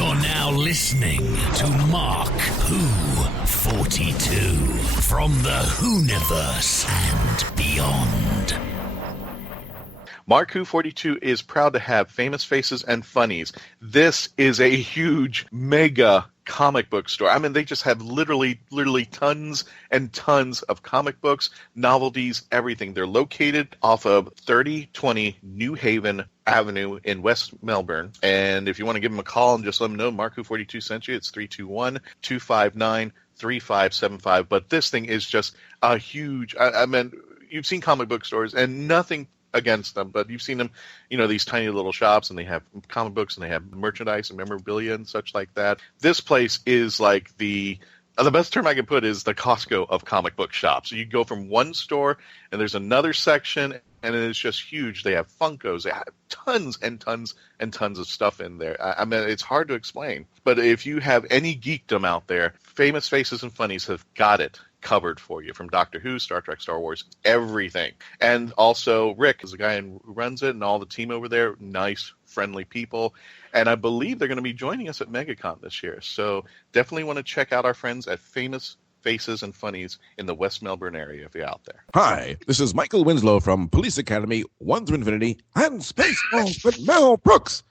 You're now listening to MarkWHO42 from the Whoniverse and beyond. MarkWHO42 is proud to have famous faces and funnies. This is a huge, mega comic book store. I mean, they just have literally tons and tons of comic books, novelties, everything. They're located off of 3020 New Haven Avenue in West Melbourne. And if you want to give them a call and just let them know MarkWHO42 sent you, it's 321-259-3575. But this thing is just a huge, I mean, you've seen comic book stores and nothing against them, but you've seen them, you know, these tiny little shops, and they have comic books and they have merchandise and memorabilia and such like that. This place is like the best term I can put is the Costco of comic book shops. You go from one store and there's another section, and it's just huge. They have Funkos. They have tons and tons and tons of stuff in there. I mean, it's hard to explain. But if you have any geekdom out there, Famous Faces and Funnies have got it covered for you, from Doctor Who, Star Trek, Star Wars, everything. And also Rick is the guy who runs it, and all the team over there, nice, friendly people. And I believe they're going to be joining us at MegaCon this year. So definitely want to check out our friends at Famous Faces and Funnies in the West Melbourne area if you're out there. Hi, this is Michael Winslow from Police Academy 1 through Infinity and Spaceballs with Mel Brooks.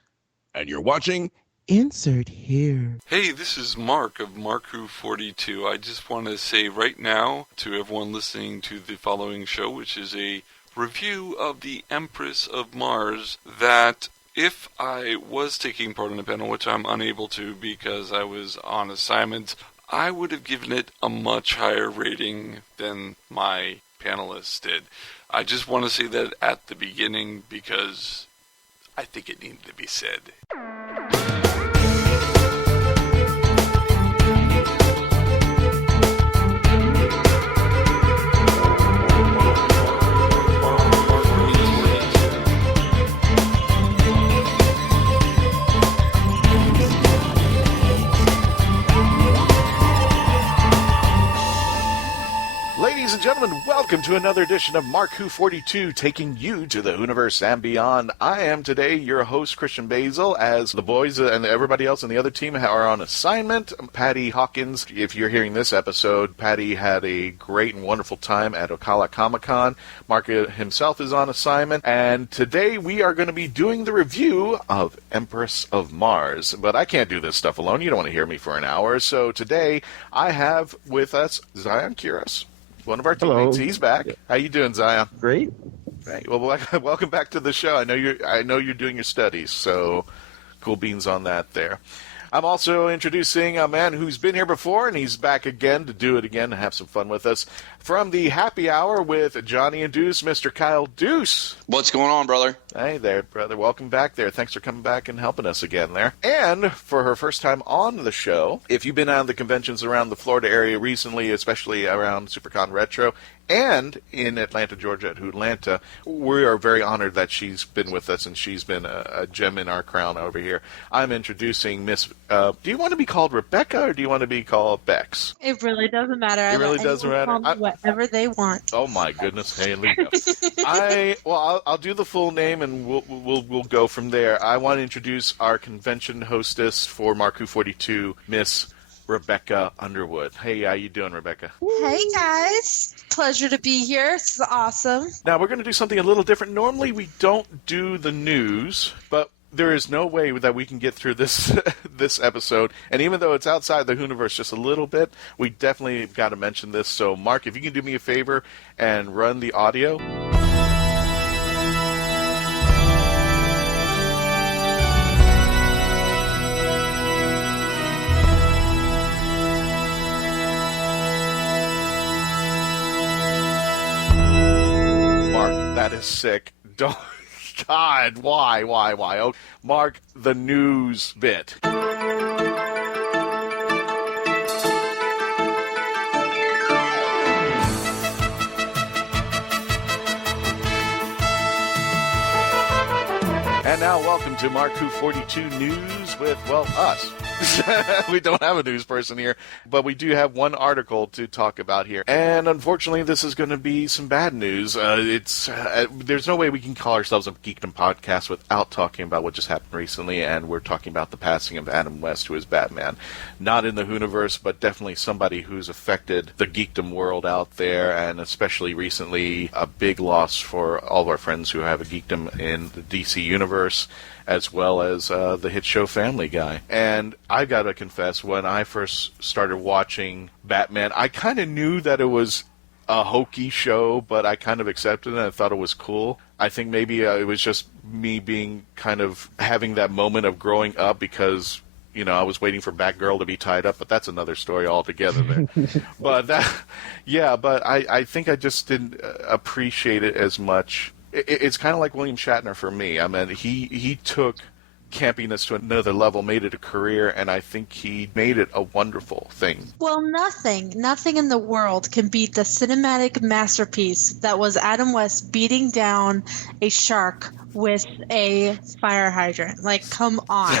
And you're watching Insert Here. Hey, this is Mark of MarkWHO42. I just want to say right now to everyone listening to the following show, which is a review of the Empress of Mars, that if I was taking part in a panel, which I'm unable to because I was on assignment, I would have given it a much higher rating than my panelists did. I just want to say that at the beginning because I think it needed to be said. Ladies and gentlemen, welcome to another edition of MarkWHO42, taking you to the universe and beyond. I am today your host, Christian Basil, as the boys and everybody else in the other team are on assignment. Patty Hawkins, if you're hearing this episode, Patty had a great and wonderful time at Ocala Comic-Con. Mark himself is on assignment, and today we are going to be doing the review of Empress of Mars. But I can't do this stuff alone. You don't want to hear me for an hour. So today I have with us Zion Kuros, one of our teammates. He's back. How you doing, Zion? Great. Right. Well, welcome back to the show. I know you're doing your studies, so cool beans on that there. I'm also introducing a man who's been here before, and he's back again to do it again and have some fun with us. From the happy hour with Johnny and Duce, Mr. Kyle Duce. What's going on, brother? Hey there, brother. Welcome back there. Thanks for coming back and helping us again there. And for her first time on the show, if you've been out of the conventions around the Florida area recently, especially around SuperCon Retro, and in Atlanta, Georgia at Atlanta, we are very honored that she's been with us, and she's been a gem in our crown over here. I'm introducing Miss, do you want to be called Rebekah, or do you want to be called Bex? It really doesn't matter. It really doesn't matter? Call me whatever they want. Oh my goodness. Hey, there you go. I'll do the full name, and we'll go from there. I want to introduce our convention hostess for MarkWHO42, Miss Rebekah Underwood. Hey, how you doing, Rebekah? Hey, guys. Pleasure to be here. This is awesome. Now, we're going to do something a little different. Normally, we don't do the news, but there is no way that we can get through this this episode. And even though it's outside the Whoniverse just a little bit, we definitely got to mention this. So, Mark, if you can do me a favor and run the audio. That is sick. Don't, God, why? Oh, Mark, the news bit. And now welcome to MarkWHO42 News with, well, us. We don't have a news person here, but we do have one article to talk about here. And unfortunately, this is going to be some bad news. There's no way we can call ourselves a geekdom podcast without talking about what just happened recently, and we're talking about the passing of Adam West, who is Batman. Not in the Whoniverse, but definitely somebody who's affected the geekdom world out there, and especially recently, a big loss for all of our friends who have a geekdom in the DC universe, as well as the hit show Family Guy. And I gotta confess, when I first started watching Batman, I kind of knew that it was a hokey show, but I kind of accepted it and I thought it was cool. I think maybe it was just me being kind of having that moment of growing up because, you know, I was waiting for Batgirl to be tied up, but that's another story altogether there. But I think I just didn't appreciate it as much. It's kind of like William Shatner for me. I mean, he took campiness to another level, made it a career, and I think he made it a wonderful thing. Well, nothing in the world can beat the cinematic masterpiece that was Adam West beating down a shark with a fire hydrant. Like, come on.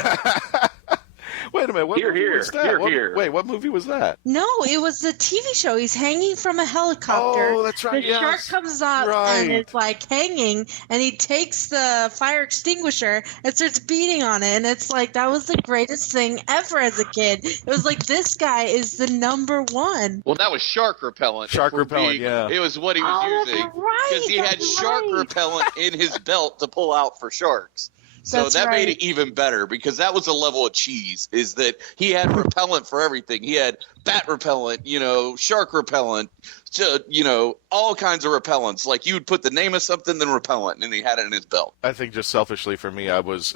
Wait a minute, what movie was that? Wait, what movie was that? No, it was the TV show. He's hanging from a helicopter. Oh, that's right. The shark comes up and it's like hanging, and he takes the fire extinguisher and starts beating on it. And it's like, that was the greatest thing ever as a kid. It was like, this guy is the number one. Well, that was shark repellent. Yeah. It was what he was using. Because he had shark repellent in his belt to pull out for sharks. So That's that right. made it even better because that was a level of cheese, is that he had repellent for everything. He had bat repellent, shark repellent, all kinds of repellents. Like you would put the name of something, then repellent, and he had it in his belt. I think just selfishly for me, it was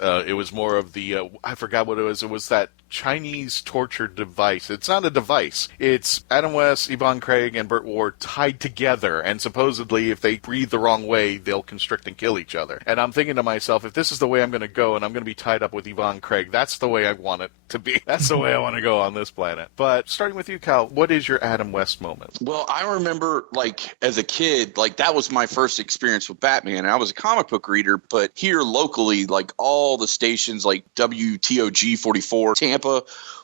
more of the, I forgot what it was. It was that Chinese torture device. It's not a device. It's Adam West, Yvonne Craig, and Burt Ward tied together, and supposedly if they breathe the wrong way, they'll constrict and kill each other. And I'm thinking to myself, if this is the way I'm going to go, and I'm going to be tied up with Yvonne Craig, that's the way I want it to be. That's the way I want to go on this planet. But starting with you, Kyle, what is your Adam West moment? Well, I remember, as a kid, that was my first experience with Batman. And I was a comic book reader, but here locally, all the stations like WTOG 44, Tampa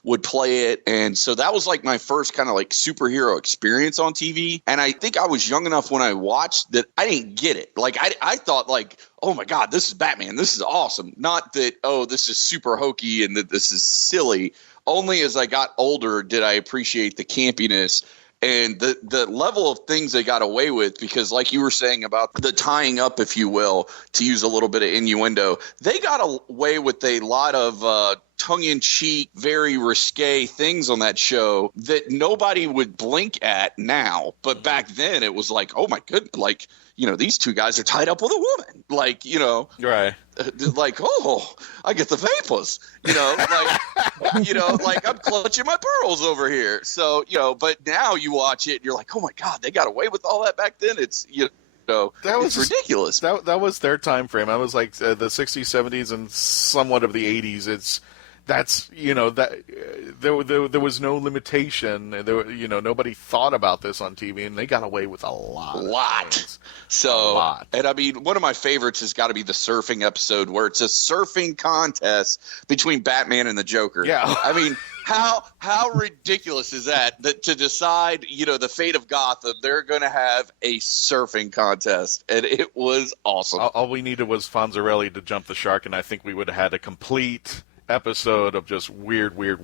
would play it. And so that was my first kind of superhero experience on TV. And I think I was young enough when I watched that I didn't get it. I thought oh my God, this is Batman. This is awesome. Not that, oh, this is super hokey and that this is silly. Only as I got older did I appreciate the campiness and the level of things they got away with, because like you were saying about the tying up, if you will, to use a little bit of innuendo, they got away with a lot of tongue-in-cheek, very risque things on that show that nobody would blink at now. But back then it was oh my goodness, these two guys are tied up with a woman. Right. Oh, I get the vapors, I'm clutching my pearls over here. So, but now you watch it and you're oh my God, they got away with all that back then. It's, it's ridiculous. That was their time frame. I was the 60s, 70s, and somewhat of the 80s. There was no limitation. Nobody thought about this on TV, and they got away with a lot. And I mean, one of my favorites has got to be the surfing episode where it's a surfing contest between Batman and the Joker. Yeah. I mean, how ridiculous is that to decide, the fate of Gotham, they're going to have a surfing contest, and it was awesome. All we needed was Fonzarelli to jump the shark, and I think we would have had a complete episode of just weird there.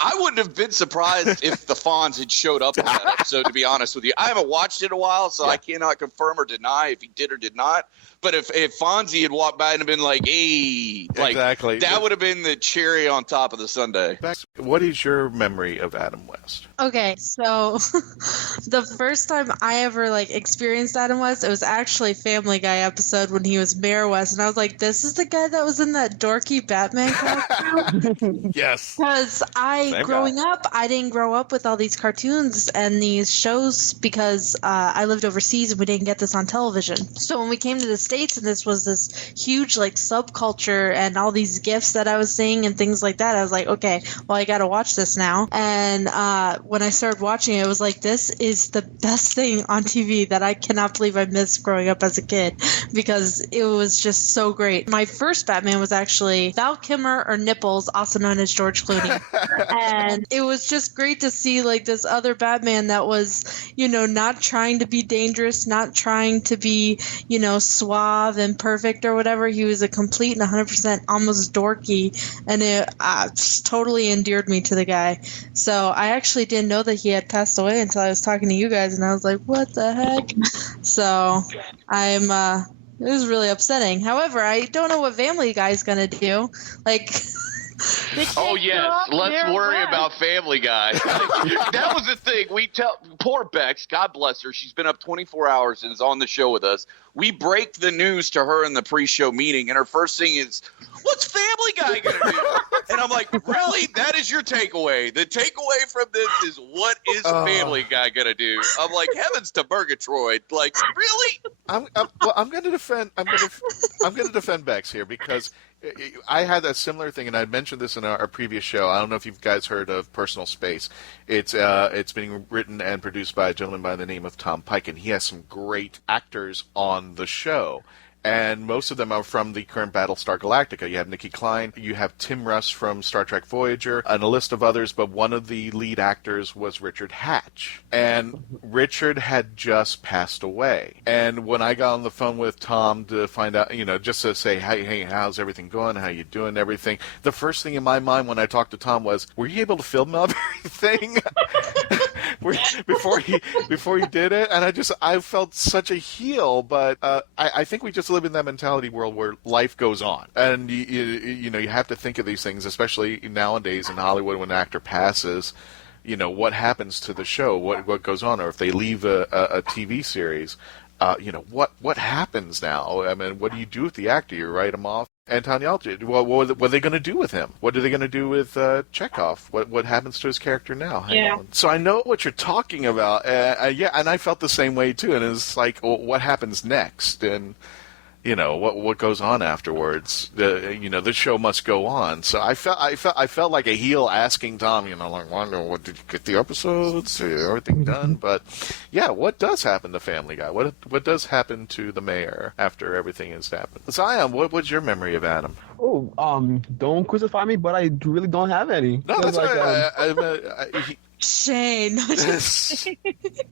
I wouldn't have been surprised if the Fonz had showed up in that episode, to be honest with you. I haven't watched it in a while, so I cannot confirm or deny if he did or did not. But if Fonzie had walked by and been hey, exactly, that would have been the cherry on top of the sundae. What is your memory of Adam West? Okay, so the first time I ever experienced Adam West, it was actually Family Guy episode when he was Mayor West, and I was this is the guy that was in that dorky Batman costume? Yes. Because growing up, I didn't grow up with all these cartoons and these shows because I lived overseas and we didn't get this on television. So when we came to the States, States, and this was this huge like subculture and all these gifs that I was seeing and things like that. I was like, okay, well, I got to watch this now. And when I started watching it, it was like, this is the best thing on TV that I cannot believe I missed growing up as a kid, because it was just so great. My first Batman was actually Val Kilmer, or Nipples, also known as George Clooney. And it was just great to see like this other Batman that was, you know, not trying to be dangerous, not trying to be, you know, suave and perfect or whatever. He was a complete and 100% almost dorky, and it just totally endeared me to the guy. So I actually didn't know that he had passed away until I was talking to you guys, and I was like, what the heck? So it was really upsetting. However, I don't know what Family Guy is going to do. Like... Oh yes, let's worry about Family Guy. That was the thing. We tell poor Bex, God bless her, she's been up 24 hours and is on the show with us. We break the news to her in the pre-show meeting, and her first thing is, "What's Family Guy gonna do?" And I'm like, "Really? That is your takeaway? The takeaway from this is what is Family Guy gonna do?" I'm like, heavens to Murgatroyd! Like, really? I'm going to defend Bex here, because I had a similar thing, and I mentioned this in our previous show. I don't know if you guys heard of Personal Space. It's being written and produced by a gentleman by the name of Tom Pike, and he has some great actors on the show. And most of them are from the current Battlestar Galactica. You have Nikki Klein, you have Tim Russ from Star Trek Voyager, and a list of others, but one of the lead actors was Richard Hatch. And Richard had just passed away. And when I got on the phone with Tom to find out, you know, just to say, hey, how's everything going? How you doing? Everything. The first thing in my mind when I talked to Tom was, were you able to film everything? before he did it? And I felt such a heel, but I think we just live in that mentality world where life goes on, and you know, you have to think of these things, especially nowadays in Hollywood. When an actor passes, you know, what happens to the show, what goes on, or if they leave a TV series, you know, what happens now? I mean, what do you do with the actor? You write him off. Anton Yelchin, what are they going to do with him? What are they going to do with Chekhov? What happens to his character now? Yeah. So I know what you're talking about. Yeah, and I felt the same way too. And it's like, well, what happens next? And you know, what goes on afterwards? You know, the show must go on. So I felt like a heel asking Tom, you know, like, wonder what did you get the episodes, everything done? But yeah, what does happen to Family Guy? What does happen to the mayor after everything has happened? Zion, what's your memory of Adam? Oh, don't crucify me, but I really don't have any. No, that's right. Shane.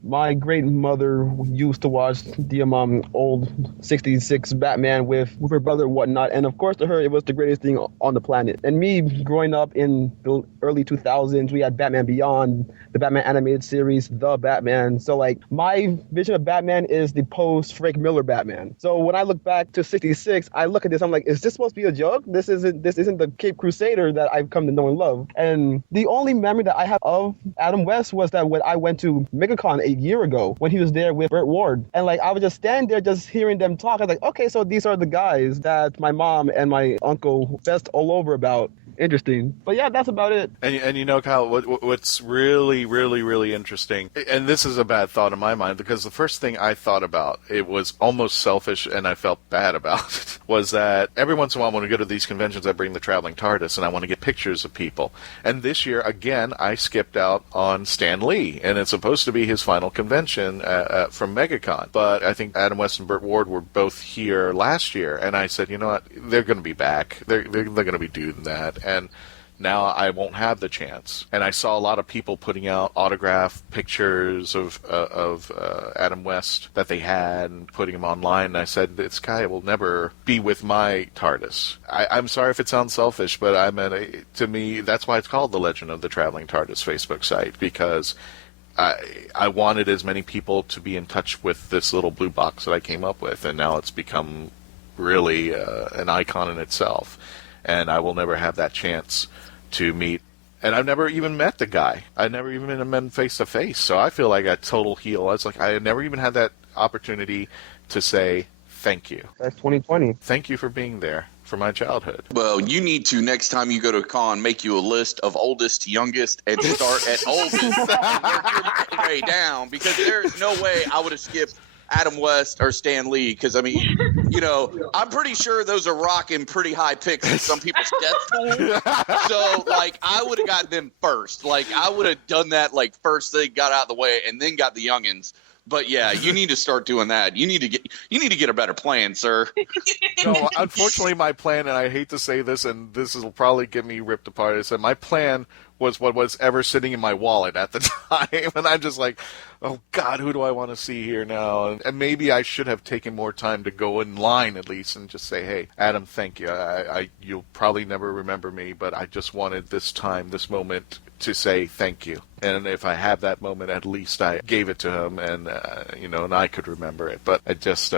My great mother used to watch the old 66 Batman with her brother and whatnot, and of course to her it was the greatest thing on the planet. And me growing up in the early 2000s, we had Batman Beyond, the Batman animated series, The Batman. So like my vision of Batman is the post Frank Miller Batman. So when I look back to 66, I look at this, I'm like, is this supposed to be a joke? This isn't the Cape Crusader that I've come to know and love. And the only memory that I have of Adam West was that when I went to MegaCon a year ago, when he was there with Burt Ward, and like I was just standing there just hearing them talk. I was like, okay, so these are the guys that my mom and my uncle fessed all over about. Interesting. But yeah, that's about it. And you know, Kyle, what's really, really, really interesting, and this is a bad thought in my mind, because the first thing I thought about, it was almost selfish and I felt bad about it, was that every once in a while when we go to these conventions, I bring the traveling TARDIS and I want to get pictures of people. And this year, again, I skipped out on Stan Lee, and it's supposed to be his final convention from MegaCon. But I think Adam West and Burt Ward were both here last year, and I said, you know what, they're going to be back. They're going to be doing that. And now I won't have the chance. And I saw a lot of people putting out autograph pictures of Adam West that they had and putting them online. And I said, this guy will never be with my TARDIS. I'm sorry if it sounds selfish, but I mean, to me, that's why it's called The Legend of the Traveling TARDIS Facebook site, because I wanted as many people to be in touch with this little blue box that I came up with. And now it's become really an icon in itself. And I will never have that chance to meet. And I've never even met the guy. I never even met him face to face. So I feel like a total heel. It's like I never even had that opportunity to say thank you. That's 2020. Thank you for being there for my childhood. Well, you need to, next time you go to a con, make you a list of oldest to youngest and start at oldest and work your way down, because there is no way I would have skipped Adam West or Stan Lee, because I mean, I'm pretty sure those are rocking pretty high picks in some people's death pool. So like, I would have got them first. Like, I would have done that like first thing, got out of the way, and then got the youngins. But yeah, you need to start doing that. You need to get a better plan, sir. No, unfortunately, my plan, and I hate to say this, and this will probably get me ripped apart, is that my plan was what was ever sitting in my wallet at the time, and I'm just like, oh God, who do I want to see here now? And maybe I should have taken more time to go in line at least and just say, hey, Adam, thank you. You'll probably never remember me, but I just wanted this time, this moment, to say thank you. And if I have that moment, at least I gave it to him, and and I could remember it. But it just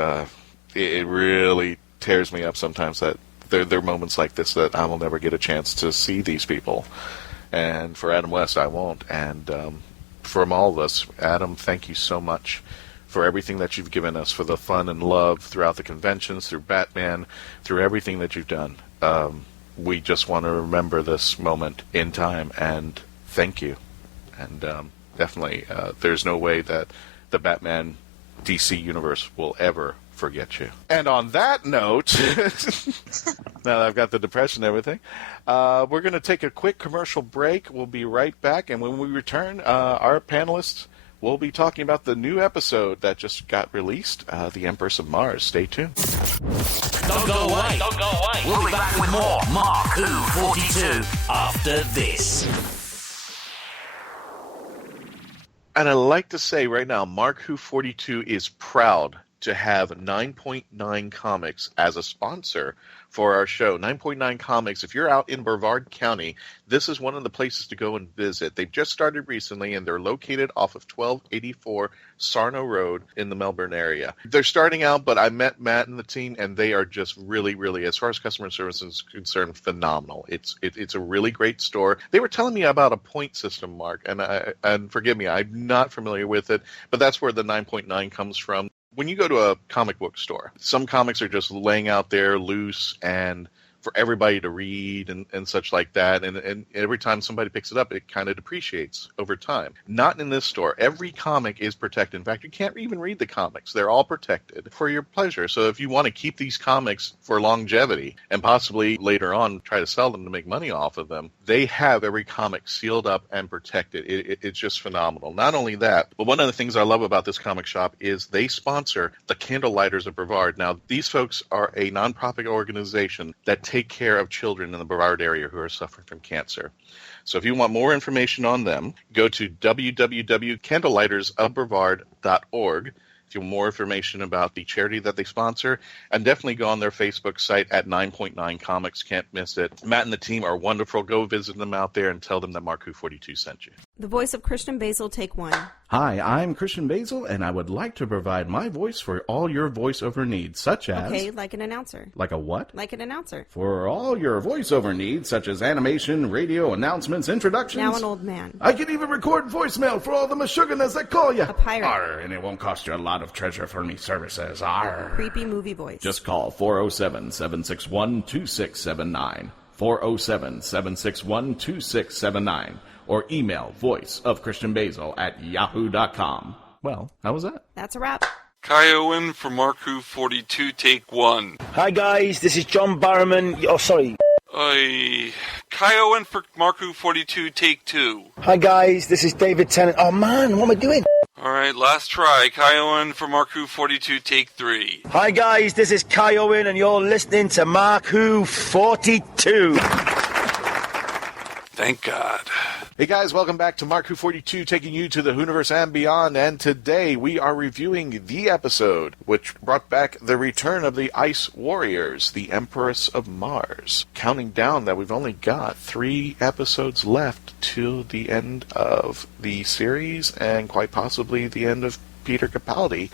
it really tears me up sometimes that there are moments like this that I will never get a chance to see these people. And for Adam West, I won't. And from all of us, Adam, thank you so much for everything that you've given us, for the fun and love throughout the conventions, through Batman, through everything that you've done. We just want to remember this moment in time, and thank you. And definitely, there's no way that the Batman DC universe will ever forget you. And on that note, now that I've got the depression and everything, we're going to take a quick commercial break. We'll be right back, and when we return, our panelists will be talking about the new episode that just got released, The Empress of Mars. Stay tuned. Don't go away. Don't go away. We'll be back with more MarkWHO42 after this. And I'd like to say right now, MarkWHO42 is proud to have 9.9 Comics as a sponsor for our show. 9.9 Comics, if you're out in Brevard County, this is one of the places to go and visit. They've just started recently, and they're located off of 1284 Sarno Road in the Melbourne area. They're starting out, but I met Matt and the team, and they are just really, really, as far as customer service is concerned, phenomenal. It's a really great store. They were telling me about a point system, Mark, and forgive me, I'm not familiar with it, but that's where the 9.9 comes from. When you go to a comic book store, some comics are just laying out there loose and for everybody to read and such like that. And every time somebody picks it up, it kind of depreciates over time. Not in this store. Every comic is protected. In fact, you can't even read the comics. They're all protected for your pleasure. So if you want to keep these comics for longevity and possibly later on try to sell them to make money off of them, they have every comic sealed up and protected. It's just phenomenal. Not only that, but one of the things I love about this comic shop is they sponsor the Candlelighters of Brevard. Now, these folks are a nonprofit organization that take care of children in the Brevard area who are suffering from cancer. So if you want more information on them, go to www.candlelightersofbrevard.org. If you want more information about the charity that they sponsor, and definitely go on their Facebook site at 9.9 Comics. Can't miss it. Matt and the team are wonderful. Go visit them out there and tell them that MarkWHO42 sent you. The voice of Christian Basil, take one. Hi, I'm Christian Basil, and I would like to provide my voice for all your voiceover needs, such as... Okay, like an announcer. Like a what? Like an announcer. For all your voiceover needs, such as animation, radio, announcements, introductions... Now an old man. I can even record voicemail for all the Meshuggahs that call you. A pirate. Arr, and it won't cost you a lot of treasure for me services. Arr. Creepy movie voice. Just call 407-761-2679. 407-761-2679. Or email voiceofchristianbasil@yahoo.com. Well, how was that? That's a wrap. Kyle for MarkWHO42, take one. Hi guys, this is John Barrowman. Oh, sorry. Kyle for MarkWHO42, take two. Hi guys, this is David Tennant. Oh man, what am I doing? Alright, last try. Kyle for MarkWHO42, take three. Hi guys, this is Kai Owen and you're listening to MarkWHO42. Thank God. Hey guys, welcome back to MarkWHO42, taking you to the Whoniverse and beyond, and today we are reviewing the episode which brought back the return of the Ice Warriors, the Empress of Mars. Counting down that we've only got 3 episodes left to the end of the series, and quite possibly the end of Peter Capaldi,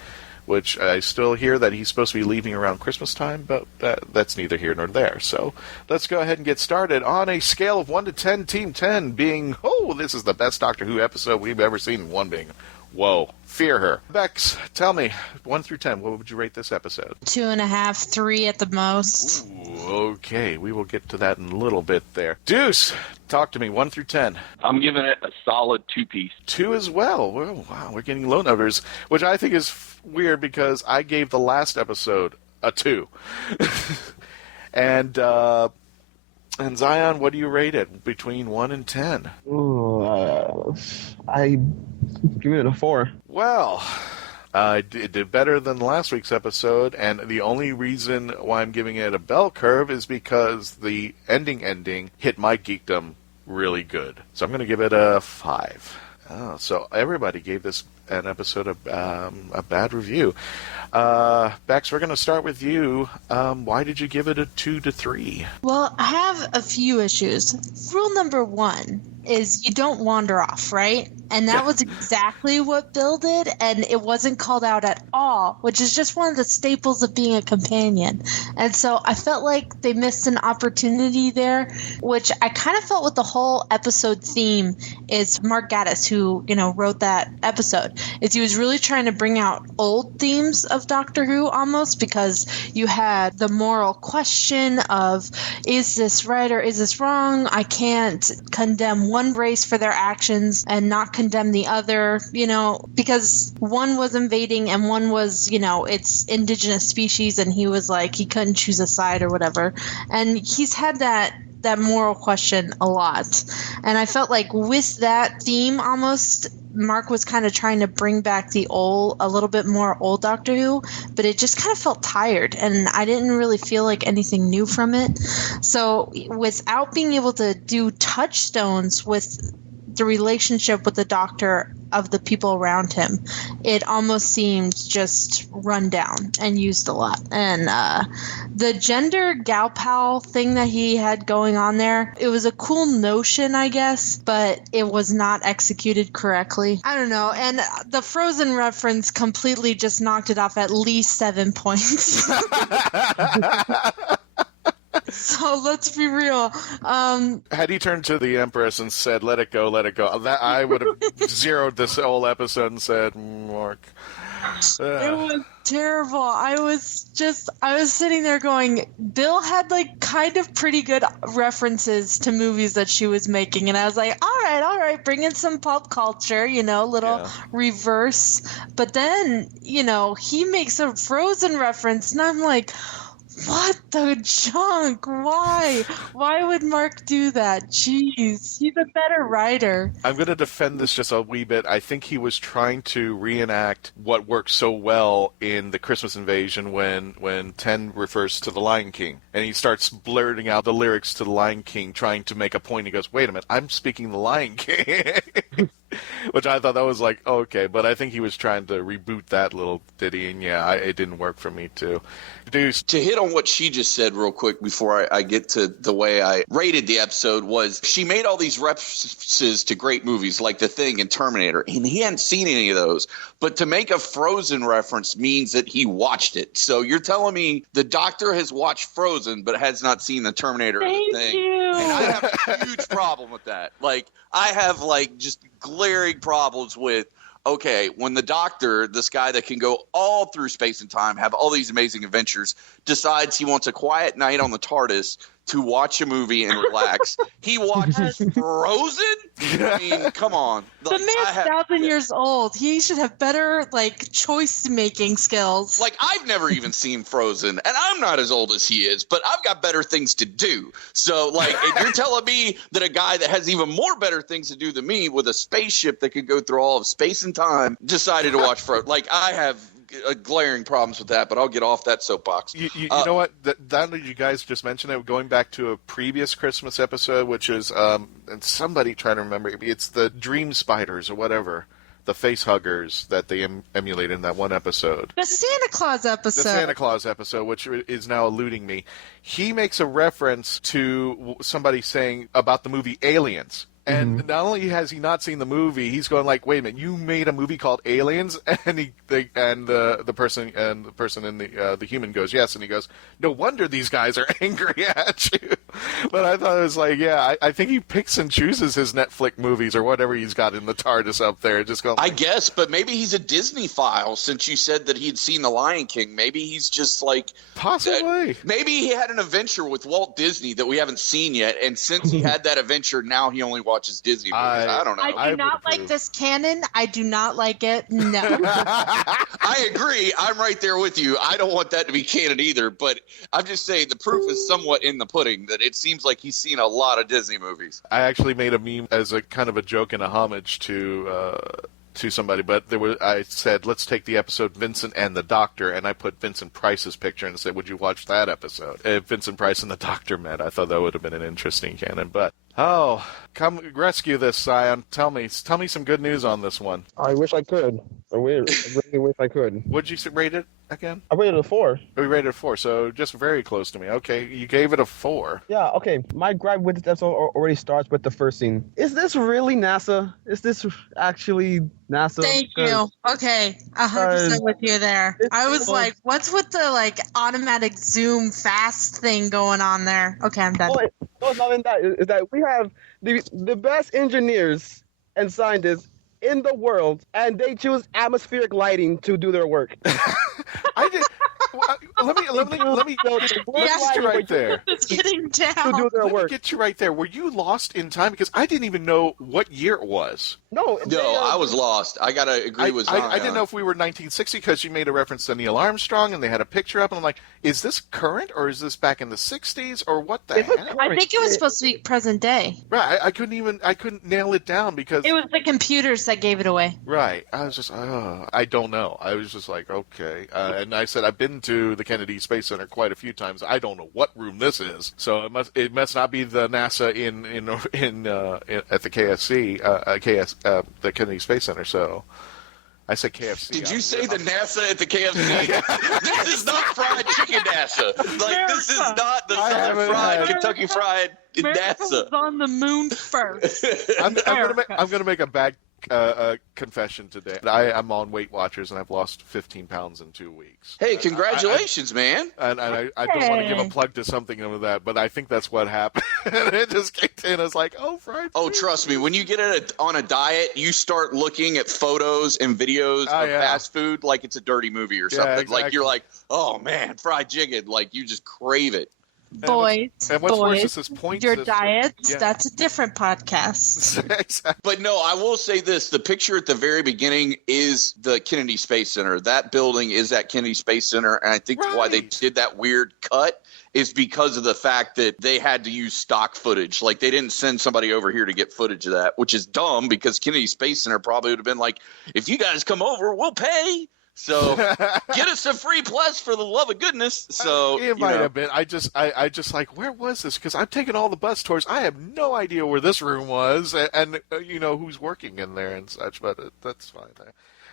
which I still hear that he's supposed to be leaving around Christmas time, but that's neither here nor there. So let's go ahead and get started on a scale of 1 to 10, Team 10 being, oh, this is the best Doctor Who episode we've ever seen, 1 being, Whoa. Fear her. Bex, tell me, 1 through 10, what would you rate this episode? 2.5, 3 at the most. Ooh, okay, we will get to that in a little bit there. Duce, talk to me, 1 through 10. I'm giving it a solid 2-piece. 2 as well. Well, wow, we're getting low numbers, which I think is weird because I gave the last episode a 2. And Zion, what do you rate it between 1 and 10? Ooh, I give it a 4. Well, it did better than last week's episode, and the only reason why I'm giving it a bell curve is because the ending hit my geekdom really good. So I'm going to give it a 5. Oh, so everybody gave this an episode of a bad review. Bex, we're going to start with you. Why did you give it a 2 to 3? Well, I have a few issues. Rule number 1 is you don't wander off, right? And that was exactly what Bill did, and it wasn't called out at all, which is just one of the staples of being a companion. And so I felt like they missed an opportunity there, which I kind of felt with the whole episode theme is Mark Gatiss, who, wrote that episode, is he was really trying to bring out old themes of Doctor Who almost, because you had the moral question of, is this right or is this wrong? I can't condemn one race for their actions and not condemn the other, because one was invading and one was, it's indigenous species, and he was like, he couldn't choose a side or whatever. And he's had that moral question a lot. And I felt like with that theme almost, Mark was kind of trying to bring back a little bit more old Doctor Who, but it just kind of felt tired, and I didn't really feel like anything new from it. So without being able to do touchstones with the relationship with the Doctor of the people around him, it almost seemed just run down and used a lot. And the gender gal pal thing that he had going on there, it was a cool notion, I guess, but it was not executed correctly. I don't know. And the Frozen reference completely just knocked it off at least 7 points. So let's be real. Had he turned to the Empress and said, let it go, that I would have zeroed this whole episode and said, Mark. It was terrible. I was sitting there going, Bill had kind of pretty good references to movies that she was making, and I was like, all right, bring in some pop culture, reverse. But then, he makes a Frozen reference, and I'm like, what the junk? Why? Why would Mark do that? Jeez, he's a better writer. I'm going to defend this just a wee bit. I think he was trying to reenact what worked so well in the Christmas Invasion when Ten refers to the Lion King. And he starts blurting out the lyrics to the Lion King, trying to make a point. He goes, wait a minute, I'm speaking the Lion King. Which I thought that was like, okay. But I think he was trying to reboot that little ditty. And yeah, it didn't work for me too. Duce. To hit on what she just said real quick before I get to the way I rated the episode was she made all these references to great movies like The Thing and Terminator, and he hadn't seen any of those. But to make a Frozen reference means that he watched it. So you're telling me the Doctor has watched Frozen but has not seen The Terminator or The Thing. You. And I have a huge problem with that. I have just glaring problems with, okay, when the Doctor, this guy that can go all through space and time, have all these amazing adventures, decides he wants a quiet night on the TARDIS to watch a movie and relax, he watches Frozen? I mean, come on. The man's 1,000 years old. He should have better, choice-making skills. I've never even seen Frozen, and I'm not as old as he is, but I've got better things to do. So, if you're telling me that a guy that has even more better things to do than me with a spaceship that could go through all of space and time decided to watch Frozen, I have glaring problems with that, but I'll get off that soapbox. You know what? That you guys just mentioned it. Going back to a previous Christmas episode, which is and somebody trying to remember. It's the Dream Spiders or whatever, the face huggers that they emulated in that one episode. The Santa Claus episode. The Santa Claus episode, which is now eluding me. He makes a reference to somebody saying about the movie Aliens. And not only has he not seen the movie, he's going wait a minute, you made a movie called Aliens? And the person in the human goes, yes, and he goes, no wonder these guys are angry at you. But I thought it was like, yeah, I think he picks and chooses his Netflix movies or whatever he's got in the TARDIS up there. Just going. I guess, but maybe he's a Disney file. Since you said that he'd seen The Lion King, maybe he's just like possibly. Maybe he had an adventure with Walt Disney that we haven't seen yet, and since he had that adventure, now he only watches Disney movies. I don't know. I do not like this canon. I do not like it. No. I agree. I'm right there with you. I don't want that to be canon either, but I'm just saying the proof is somewhat in the pudding that it seems like he's seen a lot of Disney movies. I actually made a meme as a kind of a joke and a homage to somebody, but I said, let's take the episode Vincent and the Doctor, and I put Vincent Price's picture and said, would you watch that episode? If Vincent Price and the Doctor met, I thought that would have been an interesting canon, but come rescue this, Scion. Tell me some good news on this one. I wish I could. I really wish I could. What'd you rate it again? I rated it a 4. We rated it a 4, so just very close to me. Okay, you gave it a 4. Yeah, okay. My gripe with this episode already starts with the first scene. Is this really NASA? Is this actually NASA? Thank you. Okay, 100% with you there. I was like, what's with the automatic zoom fast thing going on there? Okay, I'm done. No, not in that. Is that we have the best engineers and scientists in the world, and they choose atmospheric lighting to do their work. I did. Let me get you right there. It's getting down. To do their work. Let me get you right there. Were you lost in time? Because I didn't even know what year it was. No, I was lost. I gotta agree with Zion. I didn't know if we were 1960 because you made a reference to Neil Armstrong and they had a picture up, and I'm like, is this current or is this back in the 60s or what the hell? I think it was supposed to be present day. Right. I couldn't nail it down because it was the computers that gave it away. Right. I was just, I don't know. I was just like, okay. And I said, I've been to the Kennedy Space Center quite a few times. I don't know what room this is. So it must not be the NASA at the KFC, the Kennedy Space Center. So I said KFC. Did you say the NASA at the KFC? This is not fried chicken NASA. This is not the Southern Fried Kentucky Fried NASA. Was on the moon first. I'm gonna make a bad confession today. I'm on Weight Watchers and I've lost 15 pounds in 2 weeks. Hey, congratulations, man! And I don't want to give a plug to something of that, but I think that's what happened. And it just kicked in. I was like, fried. Oh, trust me, when you get on a diet, you start looking at photos and videos of fast food like it's a dirty movie or something. Exactly. Like you're like, oh man, fried chicken! Like you just crave it. Boys, worse is this point your system. diets, that's a different podcast. Exactly. But no, I will say this. The picture at the very beginning is the Kennedy Space Center. That building is at Kennedy Space Center, and I think why they did that weird cut is because of the fact that they had to use stock footage. Like, they didn't send somebody over here to get footage of that, which is dumb because Kennedy Space Center probably would have been like, if you guys come over, we'll pay. So get us a free plus for the love of goodness. So it might have been. I just like, where was this? Because I've taken all the bus tours. I have no idea where this room was, and who's working in there and such. But that's fine.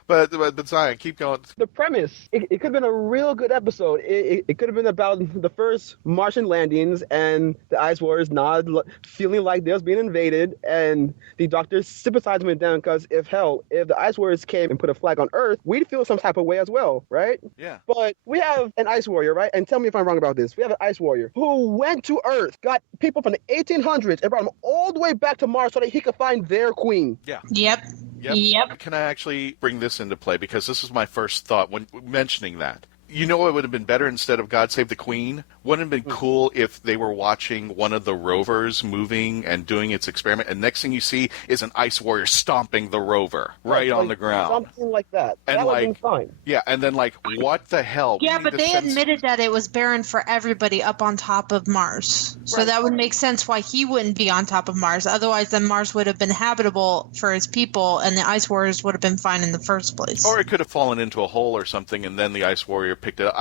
But Zion, keep going. The premise, it could have been a real good episode. It could have been about the first Martian landings and the Ice Warriors not feeling like they was being invaded, and the Doctor sympathizing with them because if the Ice Warriors came and put a flag on Earth, we'd feel some type of way as well, right? Yeah. But we have an Ice Warrior, right? And tell me if I'm wrong about this. We have an Ice Warrior who went to Earth, got people from the 1800s, and brought them all the way back to Mars so that he could find their queen. Yeah. Yep. Can I actually bring this into play? Because this is my first thought when mentioning that. You know what would have been better instead of God Save the Queen? Wouldn't it have been cool if they were watching one of the rovers moving and doing its experiment, and next thing you see is an Ice Warrior stomping the rover right on the ground. Something like that. And that would have been fine. Yeah, and then what the hell? Yeah, but they admitted that it was barren for everybody up on top of Mars. So that would make sense why he wouldn't be on top of Mars. Otherwise, then Mars would have been habitable for his people, and the Ice Warriors would have been fine in the first place. Or it could have fallen into a hole or something, and then the Ice Warrior picked it up.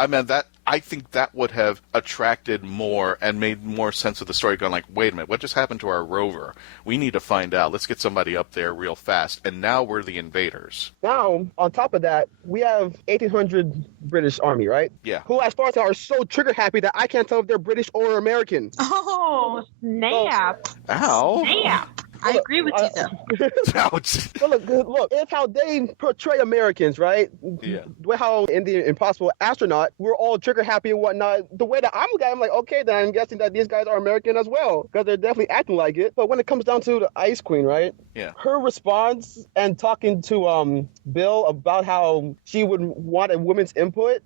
I think that would have attracted more and made more sense of the story, going like, wait a minute, what just happened to our rover? We need to find out. Let's get somebody up there real fast. And now we're the invaders. Now, on top of that, we have 1,800 British Army, right? Yeah. Who, as far as are so trigger happy that I can't tell if they're British or American. Oh, snap. Ow. Snap. I agree with you, though. Ouch. Well, look, it's how they portray Americans, right? Yeah. How in the Impossible Astronaut, we're all trigger happy and whatnot. The way that I'm looking at it, I'm like, okay, then I'm guessing that these guys are American as well, because they're definitely acting like it. But when it comes down to the Ice Queen, right? Yeah. Her response and talking to Bill about how she would want a woman's input,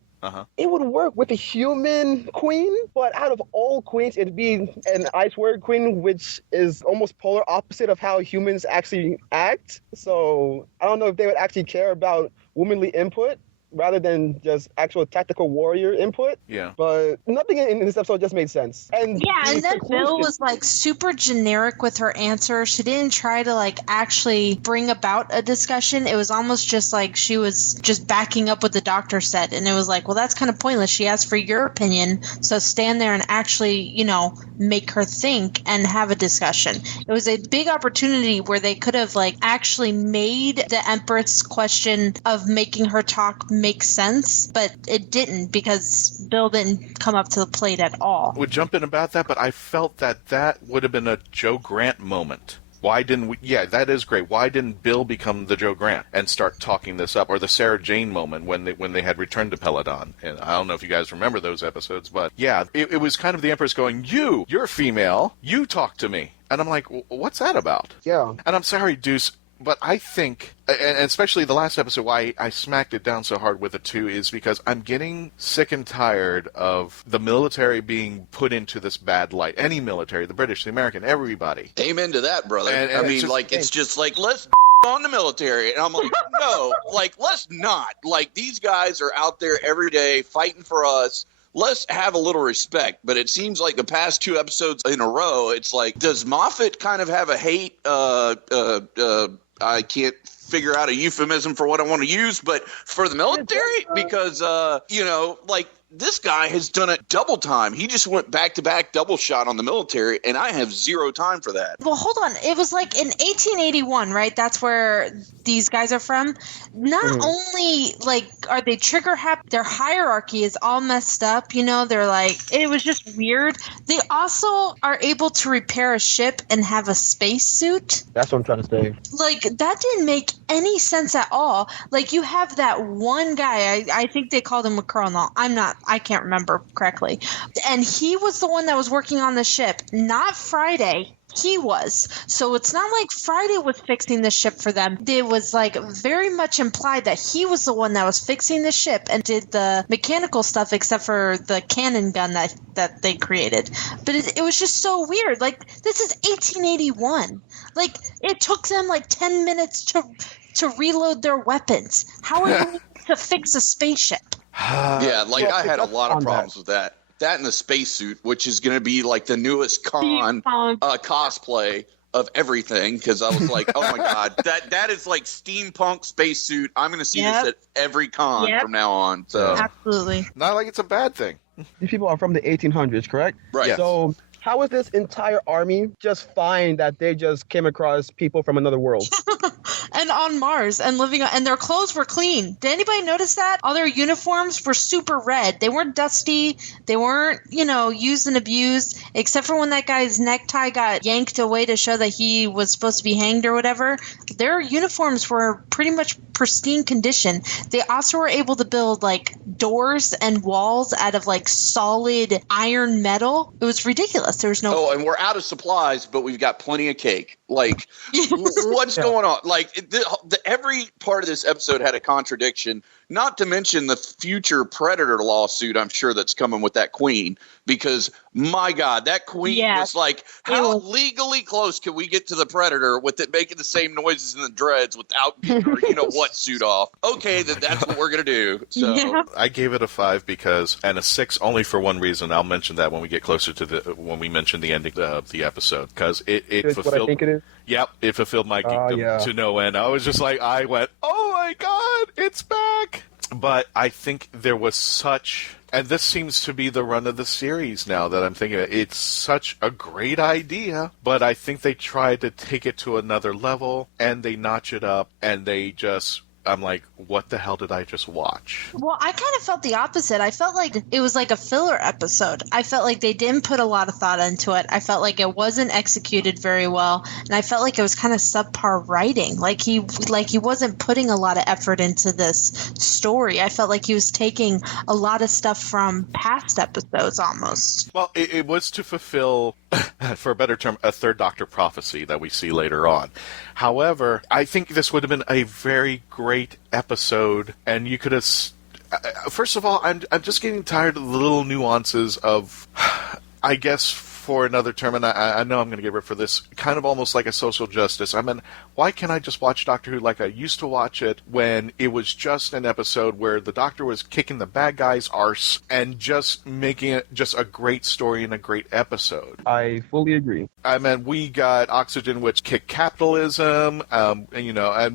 it would work with a human queen, but out of all queens, it'd be an ice word queen, which is almost polar opposite of how humans actually act. So I don't know if they would actually care about womanly input rather than just actual tactical warrior input. Yeah. But nothing in this episode just made sense. And then Bill was like super generic with her answer. She didn't try to like actually bring about a discussion. It was almost just like she was just backing up what the doctor said. And it was like, well, that's kind of pointless. She asked for your opinion. So stand there and actually, you know, make her think and have a discussion. It was a big opportunity where they could have like actually made the Empress question of making her talk make sense, but it didn't because Bill didn't come up to the plate at all. Would jump in about that, but I felt that would have been a Joe Grant moment. Why didn't we? Yeah, that is great. Why didn't Bill become the Joe Grant and start talking this up? Or the Sarah Jane moment when they had returned to Peladon. And I don't know if you guys remember those episodes, but yeah, it was kind of the Empress going, you're female, you talk to me. And I'm like, what's that about? Yeah. And I'm sorry, Duce, but I think, and especially the last episode, why I smacked it down so hard with it too, is because I'm getting sick and tired of the military being put into this bad light. Any military, the British, the American, everybody. Amen to that, brother. And I mean, it's just like, let's on the military. And I'm like, no, like, let's not. Like, these guys are out there every day fighting for us. Let's have a little respect. But it seems like the past 2 episodes in a row, it's like, does Moffat kind of have a hate I can't figure out a euphemism for what I want to use, but for the military, because, like, this guy has done it double time. He just went back-to-back double shot on the military, and I have zero time for that. Well, hold on. It was like in 1881, right? That's where these guys are from. Not only, like, are they trigger happy, their hierarchy is all messed up, you know? They're like, it was just weird. They also are able to repair a ship and have a spacesuit. That's what I'm trying to say. Like, that didn't make any sense at all. Like, you have that one guy, I think they called him a colonel. I can't remember correctly. And he was the one that was working on the ship, not Friday. He was. So it's not like Friday was fixing the ship for them. It was like very much implied that he was the one that was fixing the ship and did the mechanical stuff except for the cannon gun that they created. But it was just so weird. Like, this is 1881. Like, it took them like 10 minutes to reload their weapons. How are you to fix a spaceship? Yeah, like I had a lot of problems with that. That and the spacesuit, which is going to be like the newest cosplay of everything, because I was like, oh my god, that is like steampunk spacesuit. I'm going to see this at every con from now on. So absolutely, not like it's a bad thing. These people are from the 1800s, correct? Right. Yes. So how is this entire army just fine that they just came across people from another world? And on Mars and living on, and their clothes were clean. Did anybody notice that? All their uniforms were super red. They weren't dusty. They weren't, used and abused, except for when that guy's necktie got yanked away to show that he was supposed to be hanged or whatever. Their uniforms were pretty much pristine condition. They also were able to build like doors and walls out of like solid iron metal. It was ridiculous. There was no. Oh, and we're out of supplies, but we've got plenty of cake. Like, what's going on? Like, every part of this episode had a contradiction. Not to mention the future Predator lawsuit, I'm sure, that's coming with that queen. Because, my God, that queen was like, how legally close can we get to the Predator with it making the same noises in the dreads without getting her, what suit off? Okay, then that's what we're going to do. So I gave it a 5 and a 6 only for one reason. I'll mention that when we get closer to when we mention the ending of the episode. Because it fulfilled. What I think it is? Yep, it fulfilled my geekdom to no end. I was just like, I went, oh my God, it's back. But I think there was such, and this seems to be the run of the series now that I'm thinking of it. It's such a great idea, but I think they tried to take it to another level, and they notch it up, and they just I'm like, what the hell did I just watch? Well, I kind of felt the opposite. I felt like it was like a filler episode. I felt like they didn't put a lot of thought into it. I felt like it wasn't executed very well, and I felt like it was kind of subpar writing. Like he wasn't putting a lot of effort into this story. I felt like he was taking a lot of stuff from past episodes almost. Well, it was to fulfill, for a better term, a third Doctor prophecy that we see later on. However, I think this would have been a very great episode, and you could have... First of all, I'm just getting tired of the little nuances of, I guess, for another term, and I know I'm going to give it for this, kind of almost like a social justice. I mean, why can't I just watch Doctor Who like I used to watch it when it was just an episode where the Doctor was kicking the bad guy's arse and just making it just a great story and a great episode? I fully agree. I mean, we got Oxygen, which kicked capitalism, and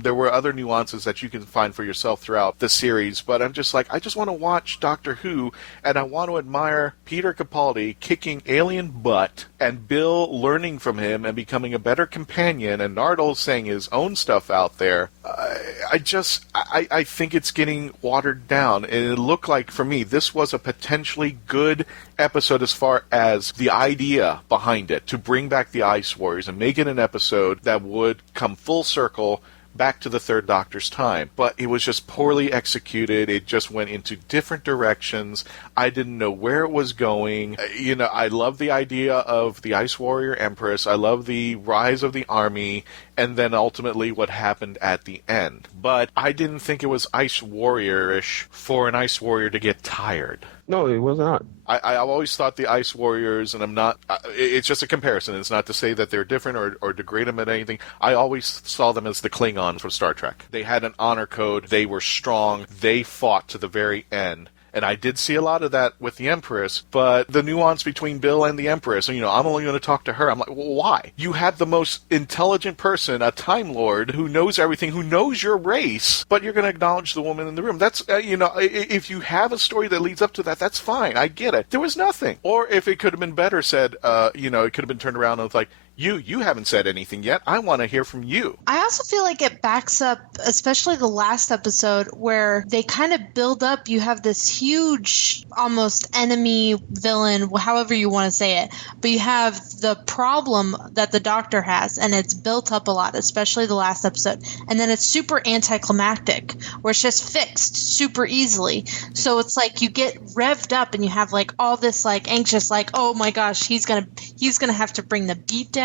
there were other nuances that you can find for yourself throughout the series, but I'm just like, I just want to watch Doctor Who, and I want to admire Peter Capaldi kicking alien butt, and Bill learning from him and becoming a better companion, and Nardole saying his own stuff out there. I think it's getting watered down, and it looked like, for me, this was a potentially good episode as far as the idea behind it, to bring back the Ice Warriors and make it an episode that would come full circle back to the Third Doctor's time. But it was just poorly executed. It just went into different directions. I didn't know where it was going. I love the idea of the Ice Warrior Empress. I love the rise of the army, and then ultimately what happened at the end. But I didn't think it was Ice Warrior-ish for an Ice Warrior to get tired. No, it was not. I always thought the Ice Warriors, and I'm not, it's just a comparison. It's not to say that they're different or degrade them at anything. I always saw them as the Klingons from Star Trek. They had an honor code. They were strong. They fought to the very end. And I did see a lot of that with the Empress, but the nuance between Bill and the Empress, I'm only going to talk to her. I'm like, well, why? You had the most intelligent person, a Time Lord, who knows everything, who knows your race, but you're going to acknowledge the woman in the room. That's, if you have a story that leads up to that, that's fine. I get it. There was nothing. Or if it could have been better said, it could have been turned around and it's like, You haven't said anything yet. I want to hear from you. I also feel like it backs up, especially the last episode, where they kind of build up. You have this huge, almost enemy villain, however you want to say it. But you have the problem that the Doctor has, and it's built up a lot, especially the last episode. And then it's super anticlimactic, where it's just fixed super easily. So it's like you get revved up, and you have like all this like anxious, like, oh my gosh, he's gonna have to bring the beat down.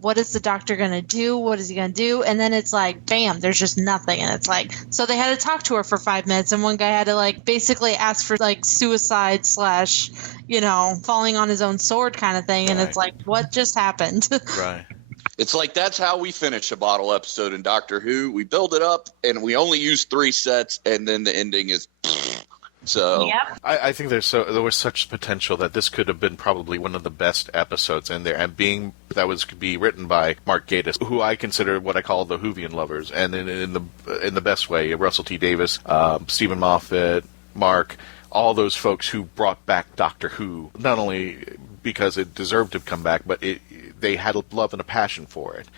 What is the Doctor going to do? What is he going to do? And then it's like, bam, there's just nothing. And it's like, so they had to talk to her for 5 minutes, and one guy had to like basically ask for like suicide / falling on his own sword kind of thing. And It's like, what just happened? Right. It's like that's how we finish a bottle episode in Doctor Who. We build it up, and we only use 3 sets, and then the ending is... So yep. I think there was such potential that this could have been probably one of the best episodes in there, and could be written by Mark Gatiss, who I consider what I call the Whovian lovers, and in the best way, Russell T Davies, Stephen Moffat, Mark, all those folks who brought back Doctor Who, not only because it deserved to come back, but they had a love and a passion for it.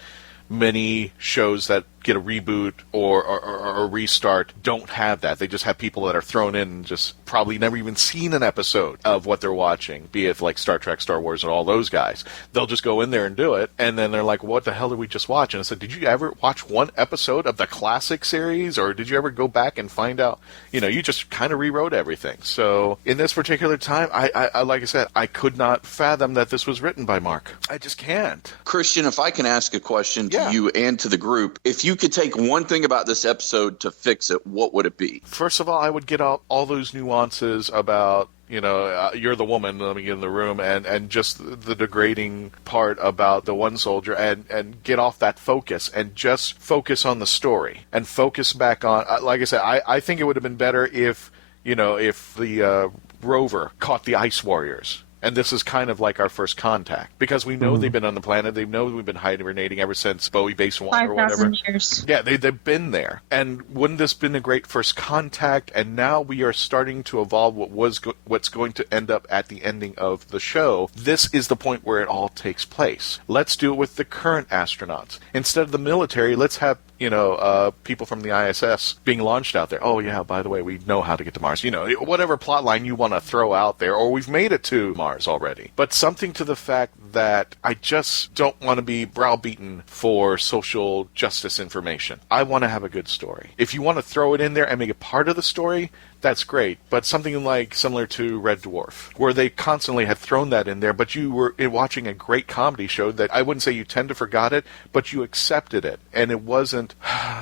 Many shows that get a reboot or a restart don't have that. They just have people that are thrown in and just probably never even seen an episode of what they're watching, be it like Star Trek, Star Wars, and all those guys. They'll just go in there and do it, and then they're like, what the hell did we just watch? And I said, did you ever watch one episode of the classic series, or did you ever go back and find out, you just kind of rewrote everything. So in this particular time, I like I said, I could not fathom that this was written by Mark. I just can't. Christian, if I can ask a question to you and to the group, if you could take one thing about this episode to fix it, what would it be? First of all, I would get out all those nuances about, you're the woman, let me get in the room, and just the degrading part about the one soldier, and get off that focus, and just focus on the story, and focus back on, like I said, I think it would have been better if the rover caught the Ice Warriors. And this is kind of like our first contact, because we know they've been on the planet. They know we've been hibernating ever since Bowie Base 1 or whatever. 5,000 years. Yeah, they've been there. And wouldn't this been a great first contact? And now we are starting to evolve what's going to end up at the ending of the show. This is the point where it all takes place. Let's do it with the current astronauts. Instead of the military, let's have people from the ISS being launched out there. Oh, yeah, by the way, we know how to get to Mars. Whatever plot line you want to throw out there, or we've made it to Mars already. But something to the fact that I just don't want to be browbeaten for social justice information. I want to have a good story. If you want to throw it in there and make it part of the story, that's great. But something like similar to Red Dwarf, where they constantly had thrown that in there, but you were watching a great comedy show that I wouldn't say you tend to forgot it, but you accepted it. And it wasn't,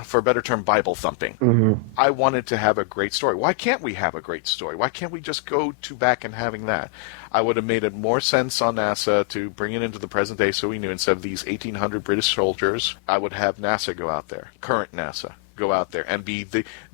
for a better term, Bible thumping. Mm-hmm. I wanted to have a great story. Why can't we have a great story? Why can't we just go back and having that? I would have made it more sense on NASA to bring it into the present day so we knew instead of these 1,800 British soldiers, I would have NASA go out there, current NASA. Go out there and be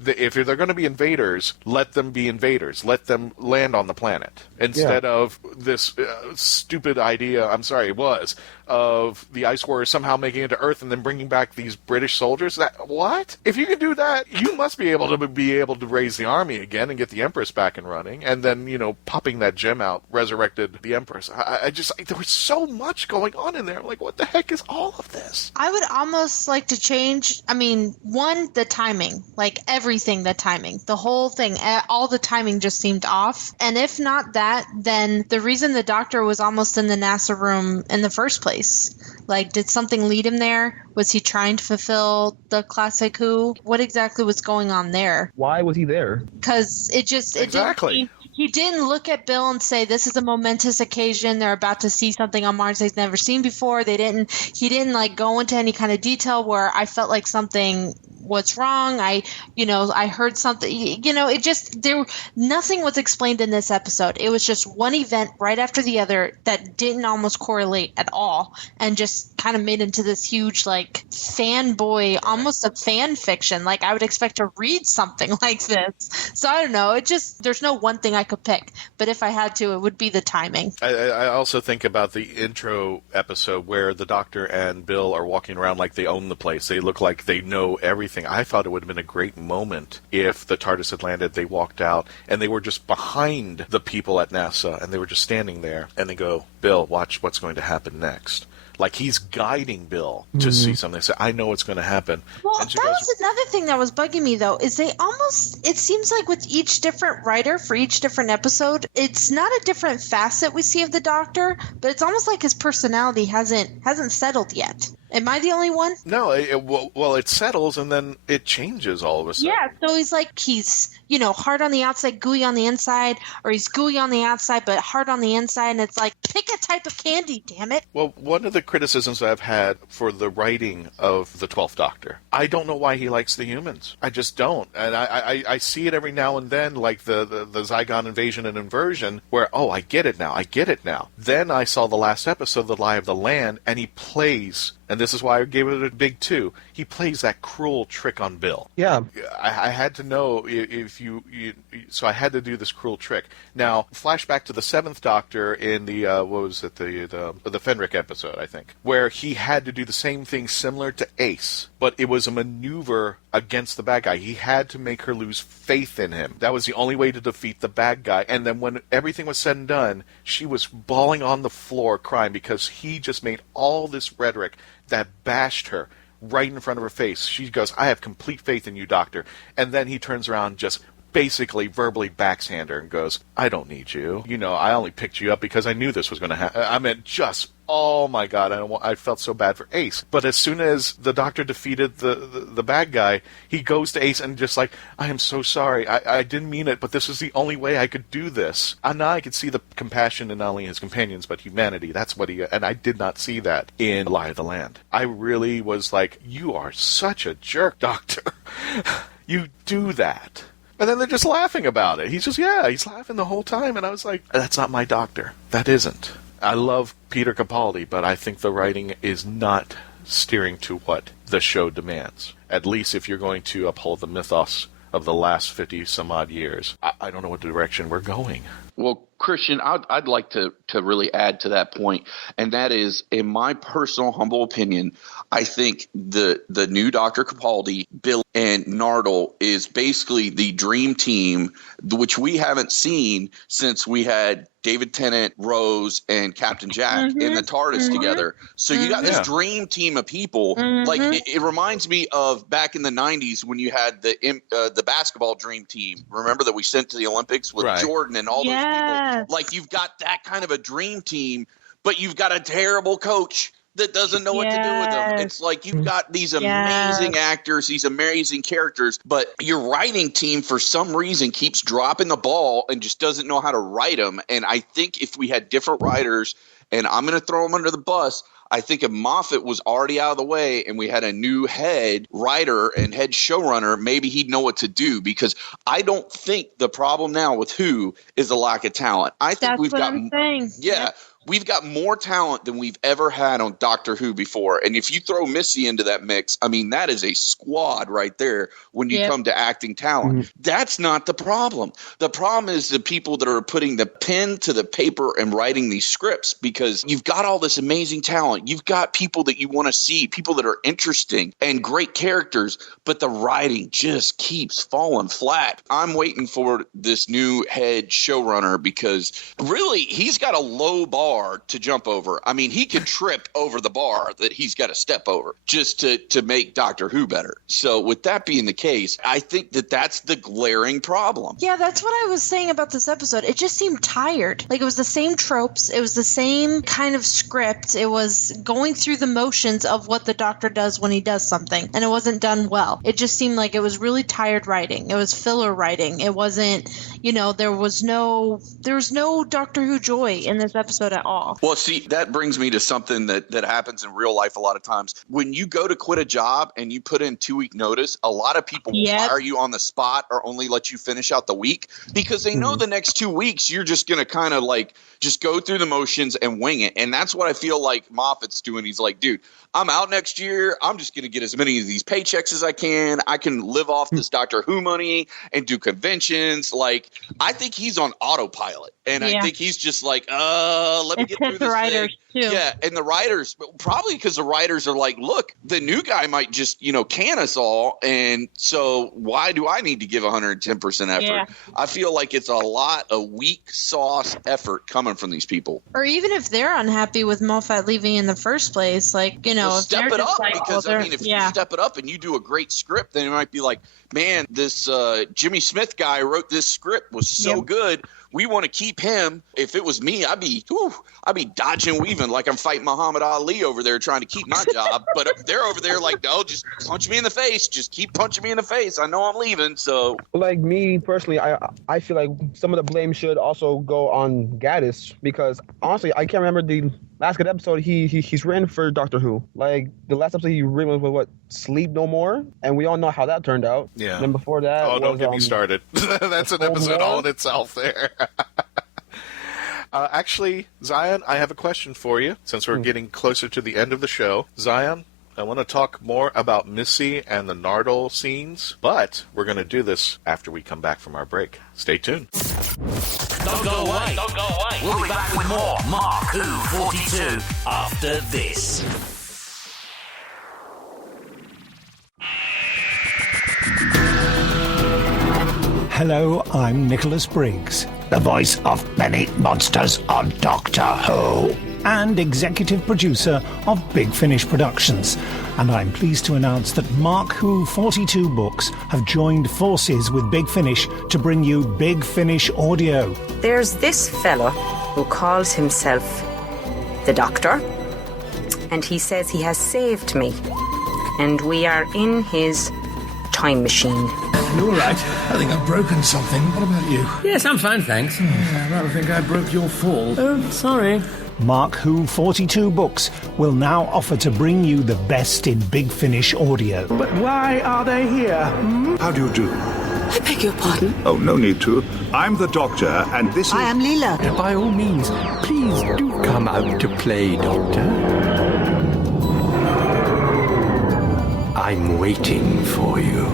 if they're going to be invaders, let them be invaders. Let them land on the planet instead of this stupid idea. I'm sorry, it was of the Ice Warriors somehow making it to Earth and then bringing back these British soldiers. What? If you can do that, you must be able to raise the army again and get the Empress back and running. And then popping that gem out resurrected the Empress. I just there was so much going on in there. I'm like, what the heck is all of this? I would almost like to change. I mean, one, the timing, like everything, the timing, the whole thing, all the timing just seemed off. And if not that, then the reason the Doctor was almost in the NASA room in the first place, like, did something lead him there? Was he trying to fulfill the classic Who? What exactly was going on there? Why was he there? Because it exactly. He didn't look at Bill and say, this is a momentous occasion. They're about to see something on Mars they've never seen before. He didn't like go into any kind of detail where I felt like something was wrong. I heard something, nothing was explained in this episode. It was just one event right after the other that didn't almost correlate at all and just kind of made into this huge, like, fanboy, almost a fan fiction. Like, I would expect to read something like this. So I don't know. There's no one thing I could pick, but if I had to, it would be the timing. I also think about the intro episode where the Doctor and Bill are walking around like they own the place. They look like they know everything. I thought it would have been a great moment if the TARDIS had landed, they walked out, and they were just behind the people at NASA, and they were just standing there, and they go, Bill, watch what's going to happen next. Like he's guiding Bill to see something. Say, I know what's going to happen. Well, that was another thing that was bugging me, though, is it seems like with each different writer for each different episode, it's not a different facet we see of the Doctor, but it's almost like his personality hasn't settled yet. Am I the only one? No, it settles and then it changes all of a sudden. Yeah, so he's hard on the outside, gooey on the inside, or he's gooey on the outside but hard on the inside, and it's like, pick a type of candy, damn it. Well, one of the criticisms I've had for the writing of the 12th Doctor, I don't know why he likes the humans. I just don't. And I see it every now and then, like the Zygon invasion and inversion, where, I get it now. Then I saw the last episode, The Lie of the Land, and he plays... And this is why I gave it a big 2. He plays that cruel trick on Bill. Yeah. I had to know so I had to do this cruel trick. Now, flashback to the 7th Doctor in the the Fenric episode, I think, where he had to do the same thing similar to Ace, but it was a maneuver against the bad guy. He had to make her lose faith in him. That was the only way to defeat the bad guy. And then when everything was said and done, she was bawling on the floor crying because he just made all this rhetoric that bashed her right in front of her face. She goes, I have complete faith in you, Doctor. And then he turns around, just basically verbally backhand her and goes, I don't need you. I only picked you up because I knew this was going to happen. I mean, just, oh my God, I felt so bad for Ace. But as soon as the Doctor defeated the bad guy, he goes to Ace and just like, I am so sorry. I didn't mean it, but this is the only way I could do this. And now I could see the compassion in not only his companions, but humanity. That's what and I did not see that in Lie of the Land. I really was like, you are such a jerk, Doctor. You do that. And then they're just laughing about it. He's laughing the whole time. And I was like, that's not my Doctor. That isn't. I love Peter Capaldi, but I think the writing is not steering to what the show demands. At least if you're going to uphold the mythos of the last 50-some-odd years. I don't know what direction we're going. Well, Christian, I'd like to really add to that point, and that is, in my personal humble opinion, I think the new Dr. Capaldi, Bill, and Nardole is basically the dream team, which we haven't seen since we had David Tennant, Rose, and Captain Jack in the TARDIS together. So you got this dream team of people. Like it reminds me of back in the 90s when you had the basketball dream team. Remember that we sent to the Olympics with Jordan and all those people. Like you've got that kind of a dream team, but you've got a terrible coach that doesn't know what to do with them. It's like you've got these amazing actors, these amazing characters, but your writing team for some reason keeps dropping the ball and just doesn't know how to write them. And I think if we had different writers, and I'm going to throw them under the bus, I think if Moffat was already out of the way and we had a new head writer and head showrunner, maybe he'd know what to do, because I don't think the problem now with Who is a lack of talent. I think we've got more talent than we've ever had on Doctor Who before. And if you throw Missy into that mix, I mean, that is a squad right there when you come to acting talent. That's not the problem. The problem is the people that are putting the pen to the paper and writing these scripts, because you've got all this amazing talent. You've got people that you want to see, people that are interesting and great characters, but the writing just keeps falling flat. I'm waiting for this new head showrunner, because really he's got a low bar to jump over. I mean, he could trip over the bar that he's got to step over just to make Doctor Who better. So with that being the case, I think that that's the glaring problem. Yeah, that's what I was saying about this episode. It just seemed tired. Like it was the same tropes. It was the same kind of script. It was going through the motions of what the Doctor does when he does something, and it wasn't done well. It just seemed like it was really tired writing. It was filler writing. It wasn't, there was no Doctor Who joy in this episode at all. Well, see, that brings me to something that happens in real life a lot of times. When you go to quit a job and you put in 2-week notice, a lot of people will fire you on the spot or only let you finish out the week, because they know the next 2 weeks you're just going to kind of like just go through the motions and wing it. And that's what I feel like Moffat's doing. He's like, dude, I'm out next year. I'm just going to get as many of these paychecks as I can. I can live off this Doctor Who money and do conventions. Like, I think he's on autopilot. And I think he's just like, let me get through this thing. Too. Yeah, and the writers, probably because the writers are like, look, the new guy might just, can us all. And so why do I need to give 110% effort? Yeah. I feel like it's a lot of weak sauce effort coming from these people. Or even if they're unhappy with Moffat leaving in the first place, like, step it up, because if you step it up and you do a great script, then it might be like, man, this Jimmy Smith guy wrote this script was so good. We want to keep him. If it was me, I'd be dodging, weaving like I'm fighting Muhammad Ali over there trying to keep my job. But they're over there like, no, just punch me in the face. Just keep punching me in the face. I know I'm leaving. So, like me personally, I feel like some of the blame should also go on Gaddis, because honestly, I can't remember the last good episode he's written for Doctor Who. Like the last episode he written was Sleep No More, and we all know how that turned out. Yeah. And then before that, don't get me started. That's an episode all in itself there. Actually, Zion, I have a question for you, since we're getting closer to the end of the show. Zion, I want to talk more about Missy and the Nardole scenes, but we're going to do this after we come back from our break. Stay tuned. Don't go away. Don't go away. We'll be back with more MarkWHO42 after this. Hello, I'm Nicholas Briggs, the voice of many monsters on Doctor Who, and executive producer of Big Finish Productions. And I'm pleased to announce that MarkWHO42 Books have joined forces with Big Finish to bring you Big Finish Audio. There's this fella who calls himself the Doctor, and he says he has saved me, and we are in his time machine. You all right? I think I've broken something. What about you? Yes, I'm fine, thanks. I rather think I broke your fall. Oh, sorry. MarkWHO42 Books will now offer to bring you the best in Big Finish audio. But why are they here? How do you do? I beg your pardon? Oh, no need to. I'm the Doctor, and this is... I am Leela. By all means, please do come out to play, Doctor. I'm waiting for you.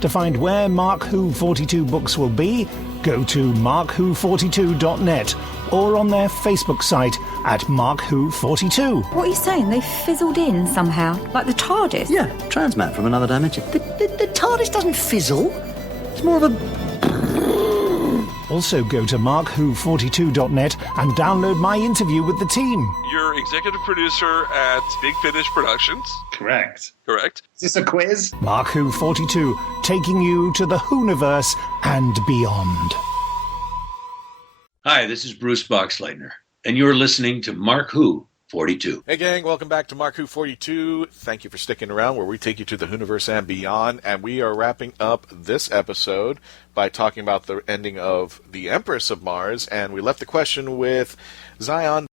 To find where MarkWHO42 Books will be, go to markwho42.net or on their Facebook site at MarkWHO42. What are you saying? They fizzled in somehow, like the TARDIS? Yeah, transmat from another dimension. The TARDIS doesn't fizzle. It's more of a... Also go to MarkWHO42.net and download my interview with the team. You're executive producer at Big Finish Productions. Correct. Correct. Is this a quiz? MarkWHO42, taking you to the Whoniverse and beyond. Hi, this is Bruce Boxleitner, and you're listening to MarkWHO42. Hey gang, welcome back to MarkWHO42. Thank you for sticking around where we take you to the Whoniverse and beyond. And we are wrapping up this episode by talking about the ending of the Empress of Mars. And we left the question with Zion.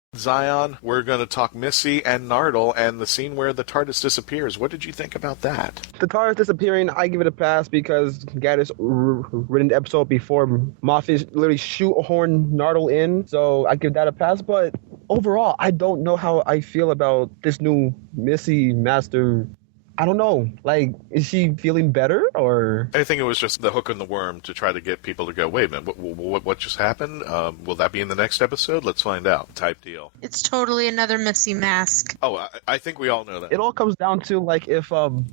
We're going to talk Missy and Nardole and the scene where the TARDIS disappears. What did you think about that? The TARDIS disappearing, I give it a pass because Gaddis written the episode before Moffat literally shoehorned Nardole in, so I give that a pass. But overall, I don't know how I feel about this new Missy Master. I don't know. Like, is she feeling better, or? I think it was just the hook and the worm to try to get people to go, wait a minute, what just happened? Will that be in the next episode? Let's find out. Type deal. It's totally another Missy mask. Oh, I think we all know that. It all comes down to, like, if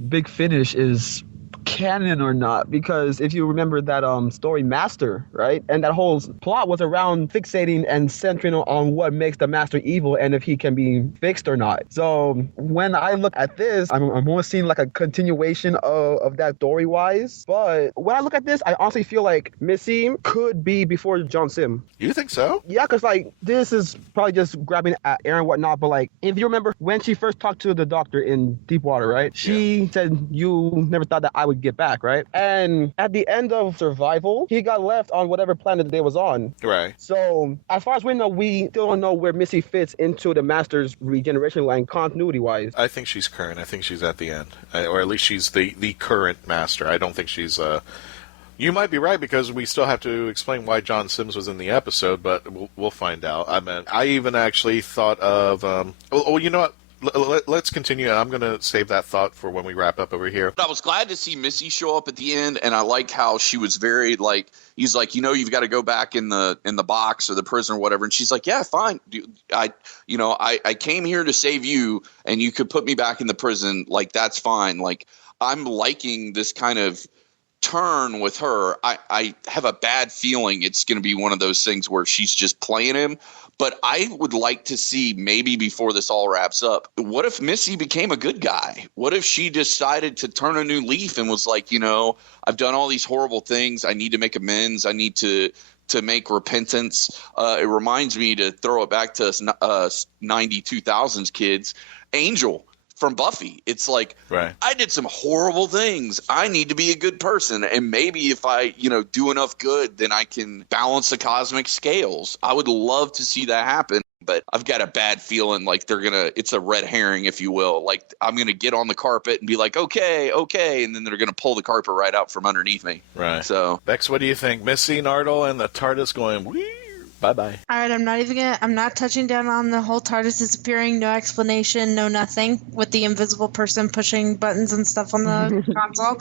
Big Finish is canon or not, because if you remember that story Master, right, and that whole plot was around fixating and centering on what makes the Master evil and if he can be fixed or not. So when I look at this, I'm more seeing like a continuation of that story wise. But when I look at this, I honestly feel like Missy could be before John Sim. You think so? Yeah, because like this is probably just grabbing at air and whatnot, but like if you remember when she first talked to the doctor in Deepwater, right, she said you never thought that I would get back, right? And at the end of Survival, he got left on whatever planet they was on. Right. So as far as we know, we still don't know where Missy fits into the Master's regeneration line continuity-wise. I think she's current. I think she's at the end. Or at least she's the current Master. I don't think she's... You might be right, because we still have to explain why John Sims was in the episode, but we'll find out. I mean, I even actually thought of... you know what? Let's continue, and I'm going to save that thought for when we wrap up over here. I was glad to see Missy show up at the end, and I like how she was very, like, he's like, you've got to go back in the box or the prison or whatever, and she's like, yeah, fine. I came here to save you, and you could put me back in the prison. Like, that's fine. Like, I'm liking this kind of turn with her. I have a bad feeling it's going to be one of those things where she's just playing him. But I would like to see, maybe before this all wraps up, what if Missy became a good guy? What if she decided to turn a new leaf and was like, I've done all these horrible things. I need to make amends. I need to make repentance. It reminds me, to throw it back to us 92,000s kids, Angel from Buffy. It's like, right. I did some horrible things. I need to be a good person. And maybe if I, do enough good, then I can balance the cosmic scales. I would love to see that happen. But I've got a bad feeling like it's a red herring, if you will. Like, I'm going to get on the carpet and be like, okay. And then they're going to pull the carpet right out from underneath me. Right. So, Bex, what do you think? Missy, Nardole, and the TARDIS going, wee. Bye-bye. All right, I'm not touching down on the whole TARDIS disappearing, no explanation, no nothing, with the invisible person pushing buttons and stuff on the console.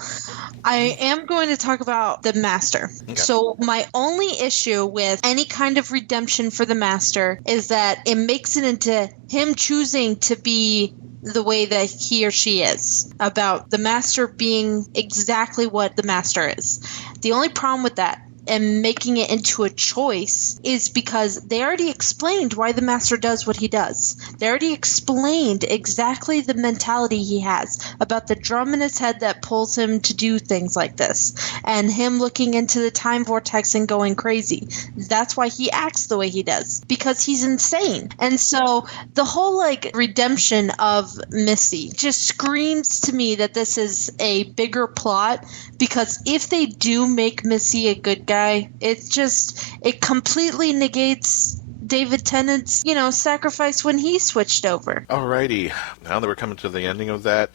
I am going to talk about the Master. Okay. So my only issue with any kind of redemption for the Master is that it makes it into him choosing to be the way that he or she is, about the Master being exactly what the Master is. The only problem with that and making it into a choice is because they already explained why the Master does what he does. They already explained exactly the mentality he has about the drum in his head that pulls him to do things like this, and him looking into the time vortex and going crazy. That's why he acts the way he does, because he's insane. And so the whole redemption of Missy just screams to me that this is a bigger plot, because if they do make Missy a good guy, it completely negates David Tennant's, sacrifice when he switched over. Alrighty, now that we're coming to the ending of that,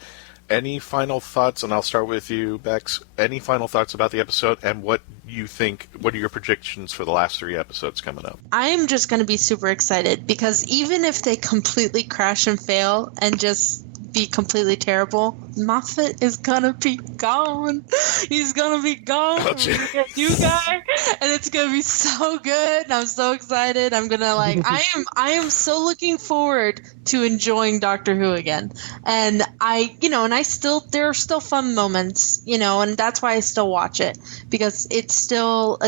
any final thoughts? And I'll start with you, Bex. Any final thoughts about the episode, and what you think? What are your predictions for the last 3 episodes coming up? I am just going to be super excited, because even if they completely crash and fail and just be completely terrible, Moffat is gonna be gone. He's gonna be gone. We're gonna get a new guy, and it's gonna be so good. And I'm so excited. I'm gonna I am so looking forward to enjoying Doctor Who again. And there are still fun moments, and that's why I still watch it, because it's still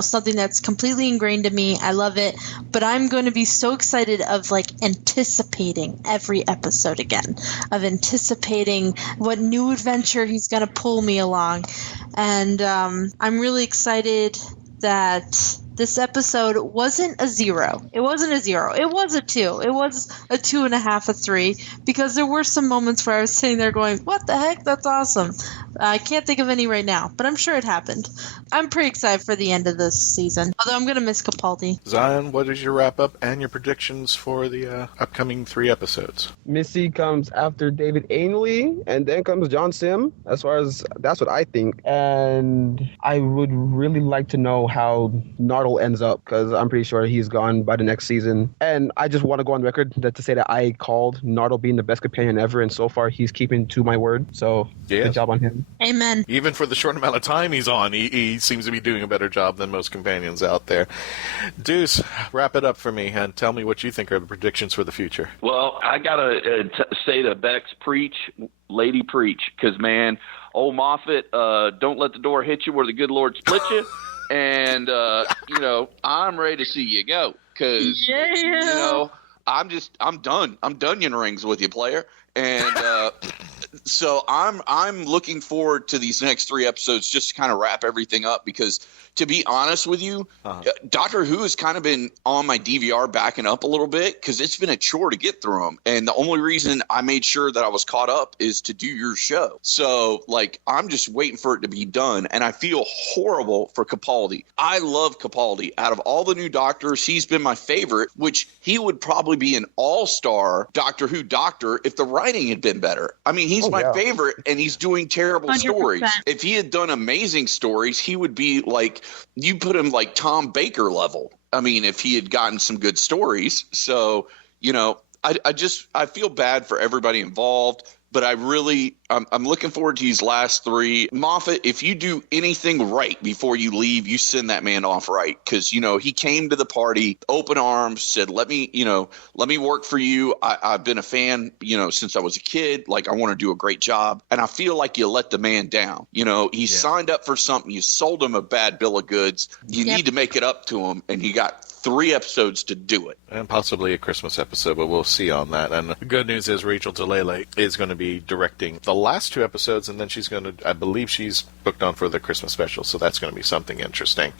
something that's completely ingrained in me. I love it, but I'm going to be so excited of anticipating every episode again, of anticipating what new adventure he's going to pull me along. And I'm really excited that this episode wasn't a 0. It wasn't a 0. It was a 2. It was a 2.5, a 3, because there were some moments where I was sitting there going, what the heck? That's awesome. I can't think of any right now, but I'm sure it happened. I'm pretty excited for the end of this season, although I'm going to miss Capaldi. Zion, what is your wrap-up and your predictions for the upcoming 3 episodes? Missy comes after David Ainley, and then comes John Sim, as far as that's what I think. And I would really like to know how Nardole ends up, because I'm pretty sure he's gone by the next season. And I just want to go on record to say that I called Nardole being the best companion ever, and so far he's keeping to my word. So good job on him. Amen. Even for the short amount of time he's on, he seems to be doing a better job than most companions out there. Deuce, wrap it up for me and tell me what you think are the predictions for the future. Well, I got to say to Bex, preach, lady, preach, because, man, old Moffat, don't let the door hit you where the good Lord split you. And, I'm ready to see you go, because, I'm done. I'm done rings with you, player. And so I'm looking forward to these next 3 episodes just to kind of wrap everything up, because to be honest with you, Doctor Who has kind of been on my DVR backing up a little bit, because it's been a chore to get through them. And the only reason I made sure that I was caught up is to do your show. So I'm just waiting for it to be done. And I feel horrible for Capaldi. I love Capaldi. Out of all the new doctors, he's been my favorite, which he would probably be an all-star Doctor Who doctor if the writing had been better. I mean, he's my favorite, and he's doing terrible 100%. Stories. If he had done amazing stories, he would be you put him Tom Baker level. I mean, if he had gotten some good stories. So, I feel bad for everybody involved, but I'm looking forward to these last 3. Moffat, if you do anything right before you leave, you send that man off right, because he came to the party open arms, said, let me work for you. I've been a fan since I was a kid. I want to do a great job, and I feel like you let the man down. He signed up for something. You sold him a bad bill of goods. You need to make it up to him, and he got 3 episodes to do it. And possibly a Christmas episode, but we'll see on that. And the good news is Rachel Delele is going to be directing the last 2 episodes, and then I believe she's booked on for the Christmas special, so that's going to be something interesting.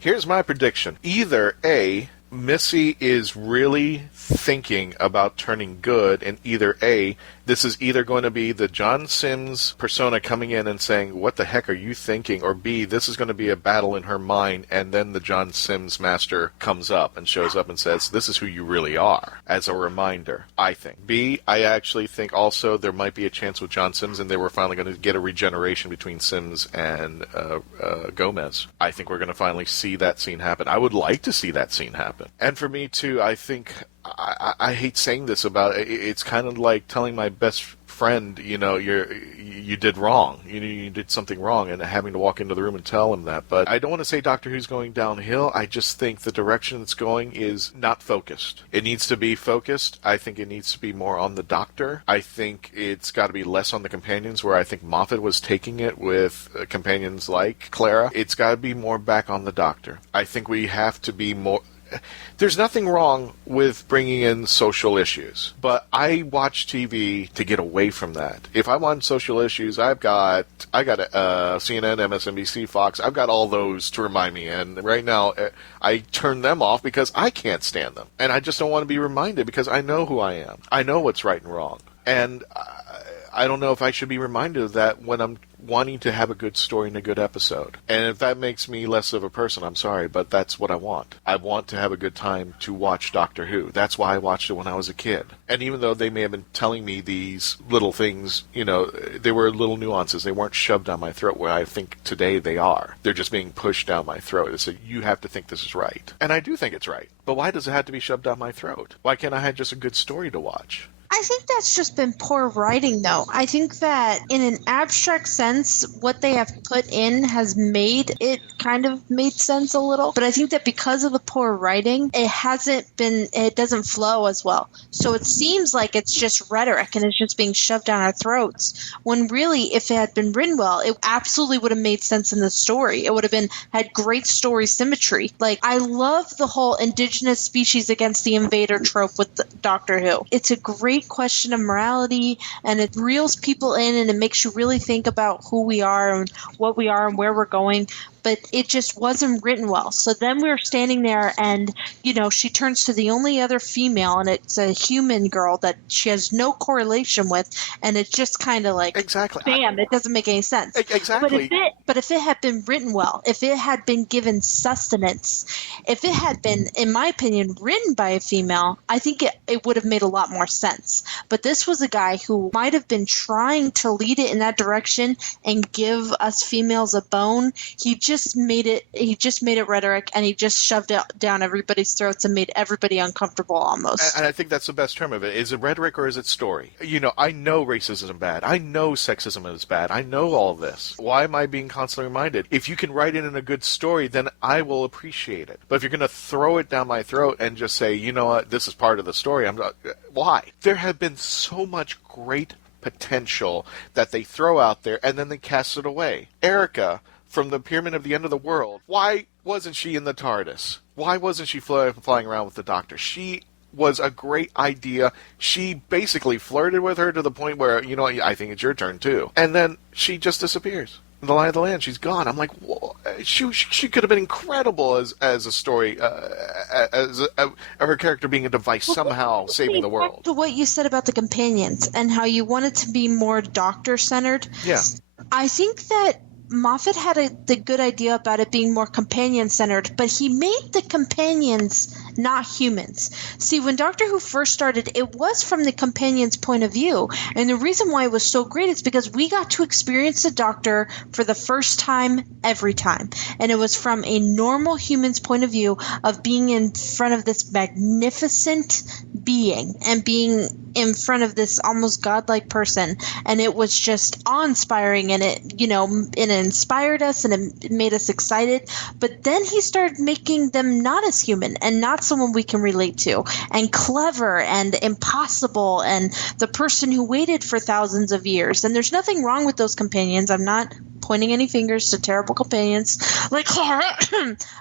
Here's my prediction. Either A, Missy is really thinking about turning good, and either A, this is either going to be the John Sims persona coming in and saying, what the heck are you thinking? Or B, this is going to be a battle in her mind, and then the John Sims master comes up and shows up and says, this is who you really are, as a reminder, I think. B, I actually think also there might be a chance with John Sims, and they were finally going to get a regeneration between Sims and Gomez. I think we're going to finally see that scene happen. I would like to see that scene happen. And for me, too, I think I hate saying this about it. It's kind of like telling my best friend, you did wrong. You did something wrong, and having to walk into the room and tell him that. But I don't want to say Doctor Who's going downhill. I just think the direction it's going is not focused. It needs to be focused. I think it needs to be more on the Doctor. I think it's got to be less on the companions, where I think Moffat was taking it with companions like Clara. It's got to be more back on the Doctor. I think we have to be more... There's nothing wrong with bringing in social issues, but I watch TV to get away from that. If I want social issues, I got CNN, MSNBC, Fox. I've got all those to remind me, and right now I turn them off because I can't stand them, and I just don't want to be reminded, because I know who I am. I know what's right and wrong, and I don't know if I should be reminded of that when I'm wanting to have a good story and a good episode. And if that makes me less of a person, I'm sorry, but that's what I want. I want to have a good time to watch Doctor Who. That's why I watched it when I was a kid. And even though they may have been telling me these little things, they were little nuances. They weren't shoved down my throat where I think today they are. They're just being pushed down my throat. It's like, you have to think this is right. And I do think it's right. But why does it have to be shoved down my throat? Why can't I have just a good story to watch? I think that's just been poor writing, though. I think that in an abstract sense, what they have put in has made it kind of made sense a little. But I think that because of the poor writing, it doesn't flow as well. So it seems like it's just rhetoric and it's just being shoved down our throats. When really, if it had been written well, it absolutely would have made sense in the story. It would have had great story symmetry. Like, I love the whole indigenous species against the invader trope with Doctor Who. It's a great question of morality, and it reels people in, and it makes you really think about who we are and what we are and where we're going. But it just wasn't written well. So then we were standing there and, she turns to the only other female, and it's a human girl that she has no correlation with, and it's just kind of like, exactly, bam, it doesn't make any sense. Exactly. But if it had been written well, if it had been given sustenance, if it had been, in my opinion, written by a female, I think it would have made a lot more sense. But this was a guy who might have been trying to lead it in that direction and give us females a bone. He just made it rhetoric, and he just shoved it down everybody's throats and made everybody uncomfortable almost. And I think that's the best term of it. Is it rhetoric or is it story? I know racism is bad. I know sexism is bad. I know all of this. Why am I being constantly reminded? If you can write it in a good story, then I will appreciate it. But if you're going to throw it down my throat and just say, you know what, this is part of the story, why? There have been so much great potential that they throw out there and then they cast it away. Erica from the Pyramid of the End of the World, why wasn't she in the TARDIS? Why wasn't she flying around with the Doctor? She was a great idea. She basically flirted with her to the point where, I think it's your turn too. And then she just disappears. In the Lie of the Land, she's gone. I'm like, whoa. She could have been incredible as a story, her character being a device somehow saving the world. Back to what you said about the companions and how you wanted to be more Doctor-centered. Yeah. I think that Moffat had the good idea about it being more companion-centered, but he made the companions not humans. See, when Doctor Who first started, it was from the companions' point of view, and the reason why it was so great is because we got to experience the Doctor for the first time every time, and it was from a normal human's point of view of being in front of this magnificent being and being in front of this almost godlike person, and it was just awe-inspiring, and it inspired us and it made us excited. But then he started making them not as human and not someone we can relate to, and clever and impossible, and the person who waited for thousands of years. And there's nothing wrong with those companions. I'm not pointing any fingers to terrible companions like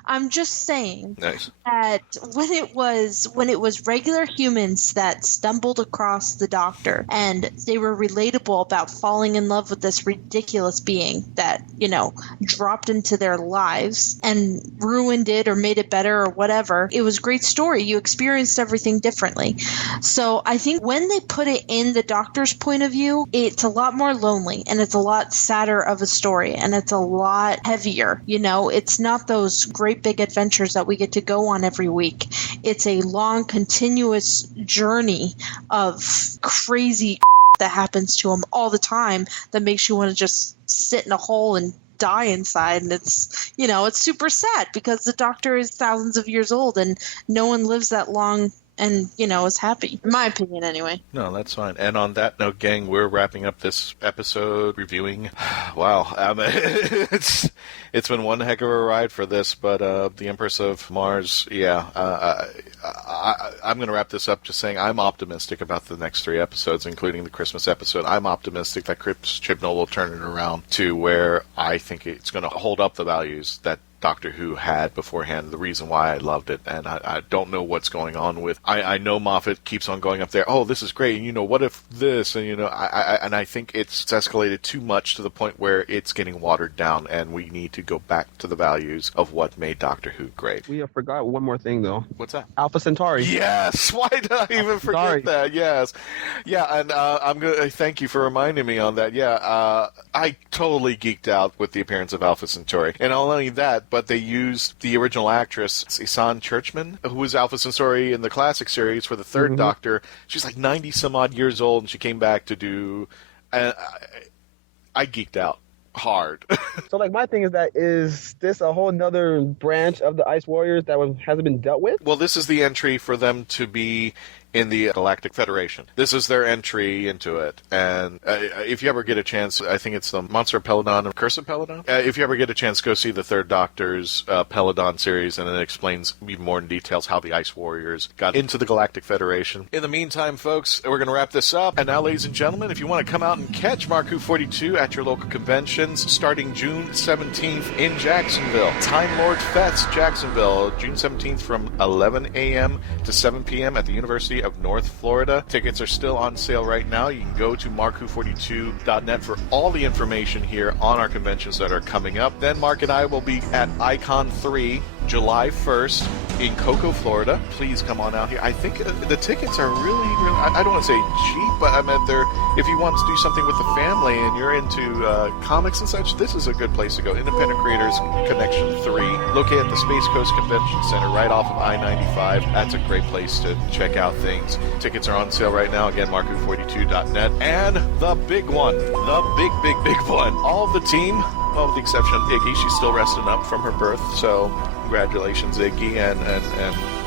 I'm just saying that when it was regular humans that stumbled across the Doctor and they were relatable about falling in love with this ridiculous being that dropped into their lives and ruined it or made it better or whatever, it was a great story. You experienced everything differently. So I think when they put it in the Doctor's point of view, it's a lot more lonely and it's a lot sadder of a story. And it's a lot heavier. It's not those great big adventures that we get to go on every week. It's a long, continuous journey of crazy that happens to him all the time that makes you want to just sit in a hole and die inside. And it's, it's super sad because the Doctor is thousands of years old and no one lives that long and, is happy. In my opinion, anyway. No, that's fine. And on that note, gang, we're wrapping up this episode reviewing. Wow. It's been one heck of a ride for this, but the Empress of Mars, I'm going to wrap this up just saying I'm optimistic about the next 3 episodes, including the Christmas episode. I'm optimistic that Chris Chibnall will turn it around to where I think it's going to hold up the values that Doctor Who had beforehand, the reason why I loved it, and I don't know what's going on with. I know Moffat keeps on going up there. Oh, this is great. What if this? And I think it's escalated too much to the point where it's getting watered down, and we need to go back to the values of what made Doctor Who great. We forgot one more thing though. What's that? Alpha Centauri. Yes. Why did I even forget that? Yes. Yeah, and I'm gonna thank you for reminding me on that. Yeah, I totally geeked out with the appearance of Alpha Centauri, and not only that, but they used the original actress, Isan Churchman, who was Alpha Centauri in the classic series for the third Doctor. She's like 90-some-odd years old, and she came back to do... I geeked out hard. So, my thing is this a whole nother branch of the Ice Warriors that hasn't been dealt with? Well, this is the entry for them to be in the Galactic Federation. This is their entry into it. And if you ever get a chance, I think it's the Monster of Peladon and Curse of Peladon. If you ever get a chance, go see the Third Doctor's Peladon series, and it explains even more in details how the Ice Warriors got into the Galactic Federation. In the meantime, folks, we're going to wrap this up. And now, ladies and gentlemen, if you want to come out and catch MarkWHO42 at your local conventions, starting June 17th in Jacksonville. Time Lord Fest, Jacksonville, June 17th from 11 a.m. to 7 p.m. at the University of North Florida. Tickets are still on sale right now. You can go to MarkWHO42.net for all the information here on our conventions that are coming up. Then Mark and I will be at Icon 3 July 1st in Cocoa, Florida. Please come on out here. I think the tickets are really, I don't want to say cheap, but I meant if you want to do something with the family and you're into comics and such, this is a good place to go. Independent Creators Connection 3, located at the Space Coast Convention Center right off of I-95. That's a great place to check out things. Tickets are on sale right now. Again, MarkWHO42.net. And the big one, the big one. All of the team, well, with the exception of Iggy, she's still resting up from her birth, so congratulations, Iggy, and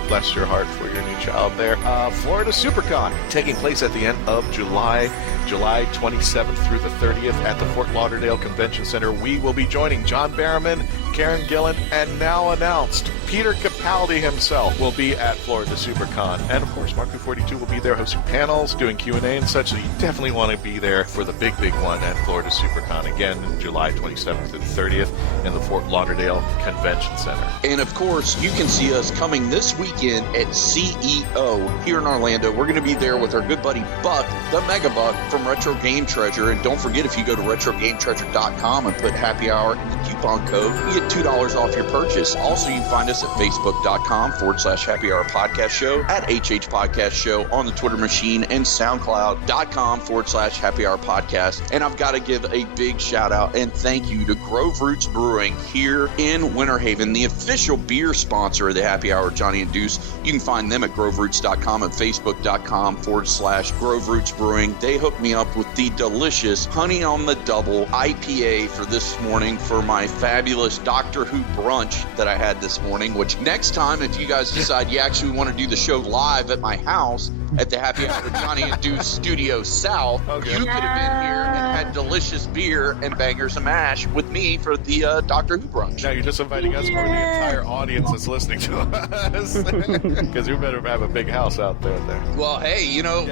bless your heart for your new child there. Florida SuperCon, taking place at the end of July 27th through the 30th at the Fort Lauderdale Convention Center. We will be joining John Barrowman, Karen Gillan, and now announced Peter Capaldi himself will be at Florida SuperCon. And of course, MarkWHO42 will be there hosting panels, doing Q&A and such, so you definitely want to be there for the big one at Florida SuperCon, again, July 27th to the 30th in the Fort Lauderdale Convention Center. And of course, you can see us coming this weekend at CEO here in Orlando. We're going to be there with our good buddy Buck, the Mega Buck from Retro Game Treasure. And don't forget, if you go to RetroGameTreasure.com and put happy hour in the coupon code, you get $2 off your purchase. Also, you can find us at Facebook.com/Happy Hour Podcast Show, at HH Podcast Show on the Twitter machine, and SoundCloud.com/Happy Hour Podcast. And I've got to give a big shout out and thank you to Grove Roots Brewing here in Winter Haven, the official beer sponsor of the Happy Hour, Johnny and Duce. You can find them at groveroots.com and Facebook.com/Grove Roots Brewing. They hooked me up with the delicious Honey on the Double IPA for this morning for my fabulous Doctor Who brunch that I had this morning, which next time, if you guys decide you actually want to do the show live at my house at the Happy Hour Johnny and Duce Studio South, you could have been here and had delicious beer and bangers and mash with me for the Doctor Who brunch. Now you're just inviting us or the entire audience that's listening to us, because you better have a big house out there. Well, hey,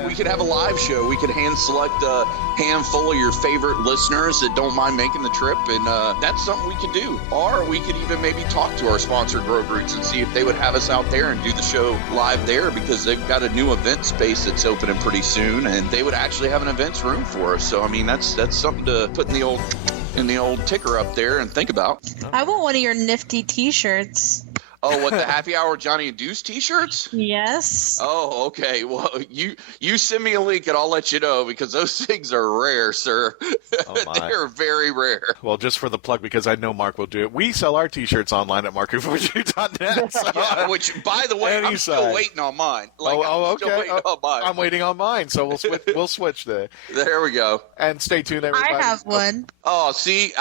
we could have a live show. We could hand select a handful of your favorite listeners that don't mind making the trip, and that's something we could do. Or we could even maybe talk to our sponsor, Grove Roots, and see if they would have us out there and do the show live there, because they've got a new event space that's opening pretty soon, and they would actually have an events room for us. So, I mean, that's something to put in the old ticker up there and think about. I want one of your nifty T-shirts. Oh, what, the Happy Hour Johnny and Duce T-shirts? Yes. Oh, okay. Well, you send me a link and I'll let you know, because those things are rare, sir. Oh, my. They're very rare. Well, just for the plug, because I know Mark will do it, we sell our T-shirts online at MarkWHO42.net. So. Yeah, which, by the way, I'm still waiting on mine. Okay. I'm waiting on mine, so we'll switch there. There we go. And stay tuned, everybody. I have one. Oh, see,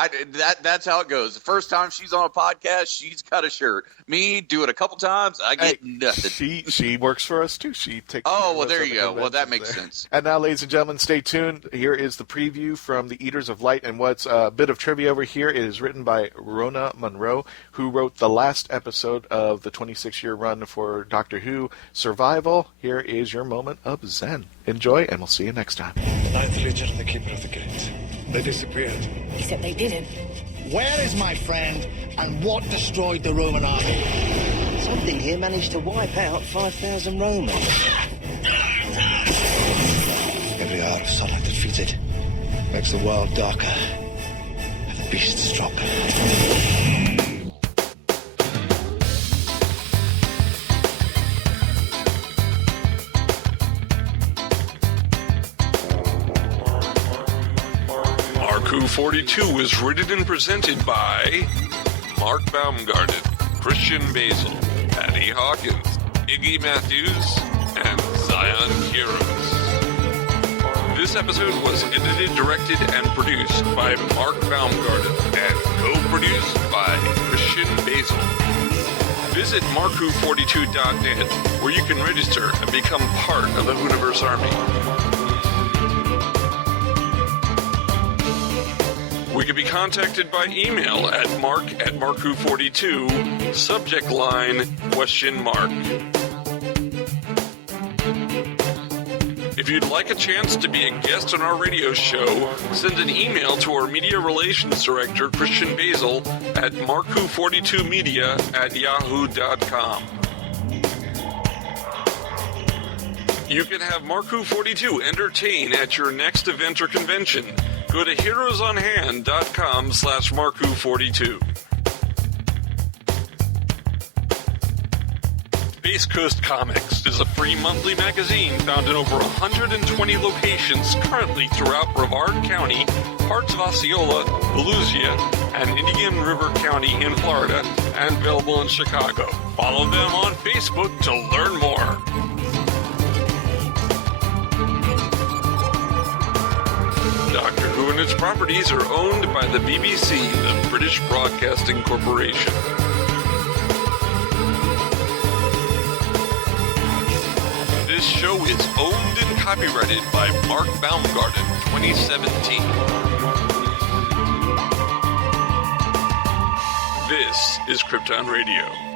that's how it goes. The first time she's on a podcast, she's got a shirt. Me, do it a couple times, I get nothing. She works for us too. She takes. Oh, well, there you go. Well, that makes sense. And now, ladies and gentlemen, stay tuned. Here is the preview from the Eaters of Light, and what's a bit of trivia over here. It is written by Rona Munro, who wrote the last episode of the 26-year run for Doctor Who Survival. Here is your moment of Zen. Enjoy, and we'll see you next time. The Ninth Legion and the Keeper of the Gate. They disappeared. Except they didn't. Where is my friend, and what destroyed the Roman army? Something here managed to wipe out 5,000 Romans. Every hour of sunlight that feeds it makes the world darker and the beast stronger. MarkWHO42 is written and presented by Mark Baumgarten, Christian Basil, Patty Hawkins, Iggy Matthews, and Zion Kiros. This episode was edited, directed, and produced by Mark Baumgarten and Co-produced by Christian Basil. Visit MarkWHO42.net, where you can register and become part of the Whoniverse Army. We can be contacted by email at mark@MarkWHO42, subject line, ? If you'd like a chance to be a guest on our radio show, send an email to our Media Relations Director, Christian Basil, at markwho42media@yahoo.com. You can have MarkWHO42 entertain at your next event or convention. Go to heroesonhand.com/MarkWHO42. Space Coast Comics is a free monthly magazine found in over 120 locations currently throughout Brevard County, parts of Osceola, Volusia, and Indian River County in Florida, and available in Chicago. Follow them on Facebook to learn more. Doctor Who and its properties are owned by the BBC, the British Broadcasting Corporation. This show is owned and copyrighted by Mark Baumgarten, 2017. This is Krypton Radio.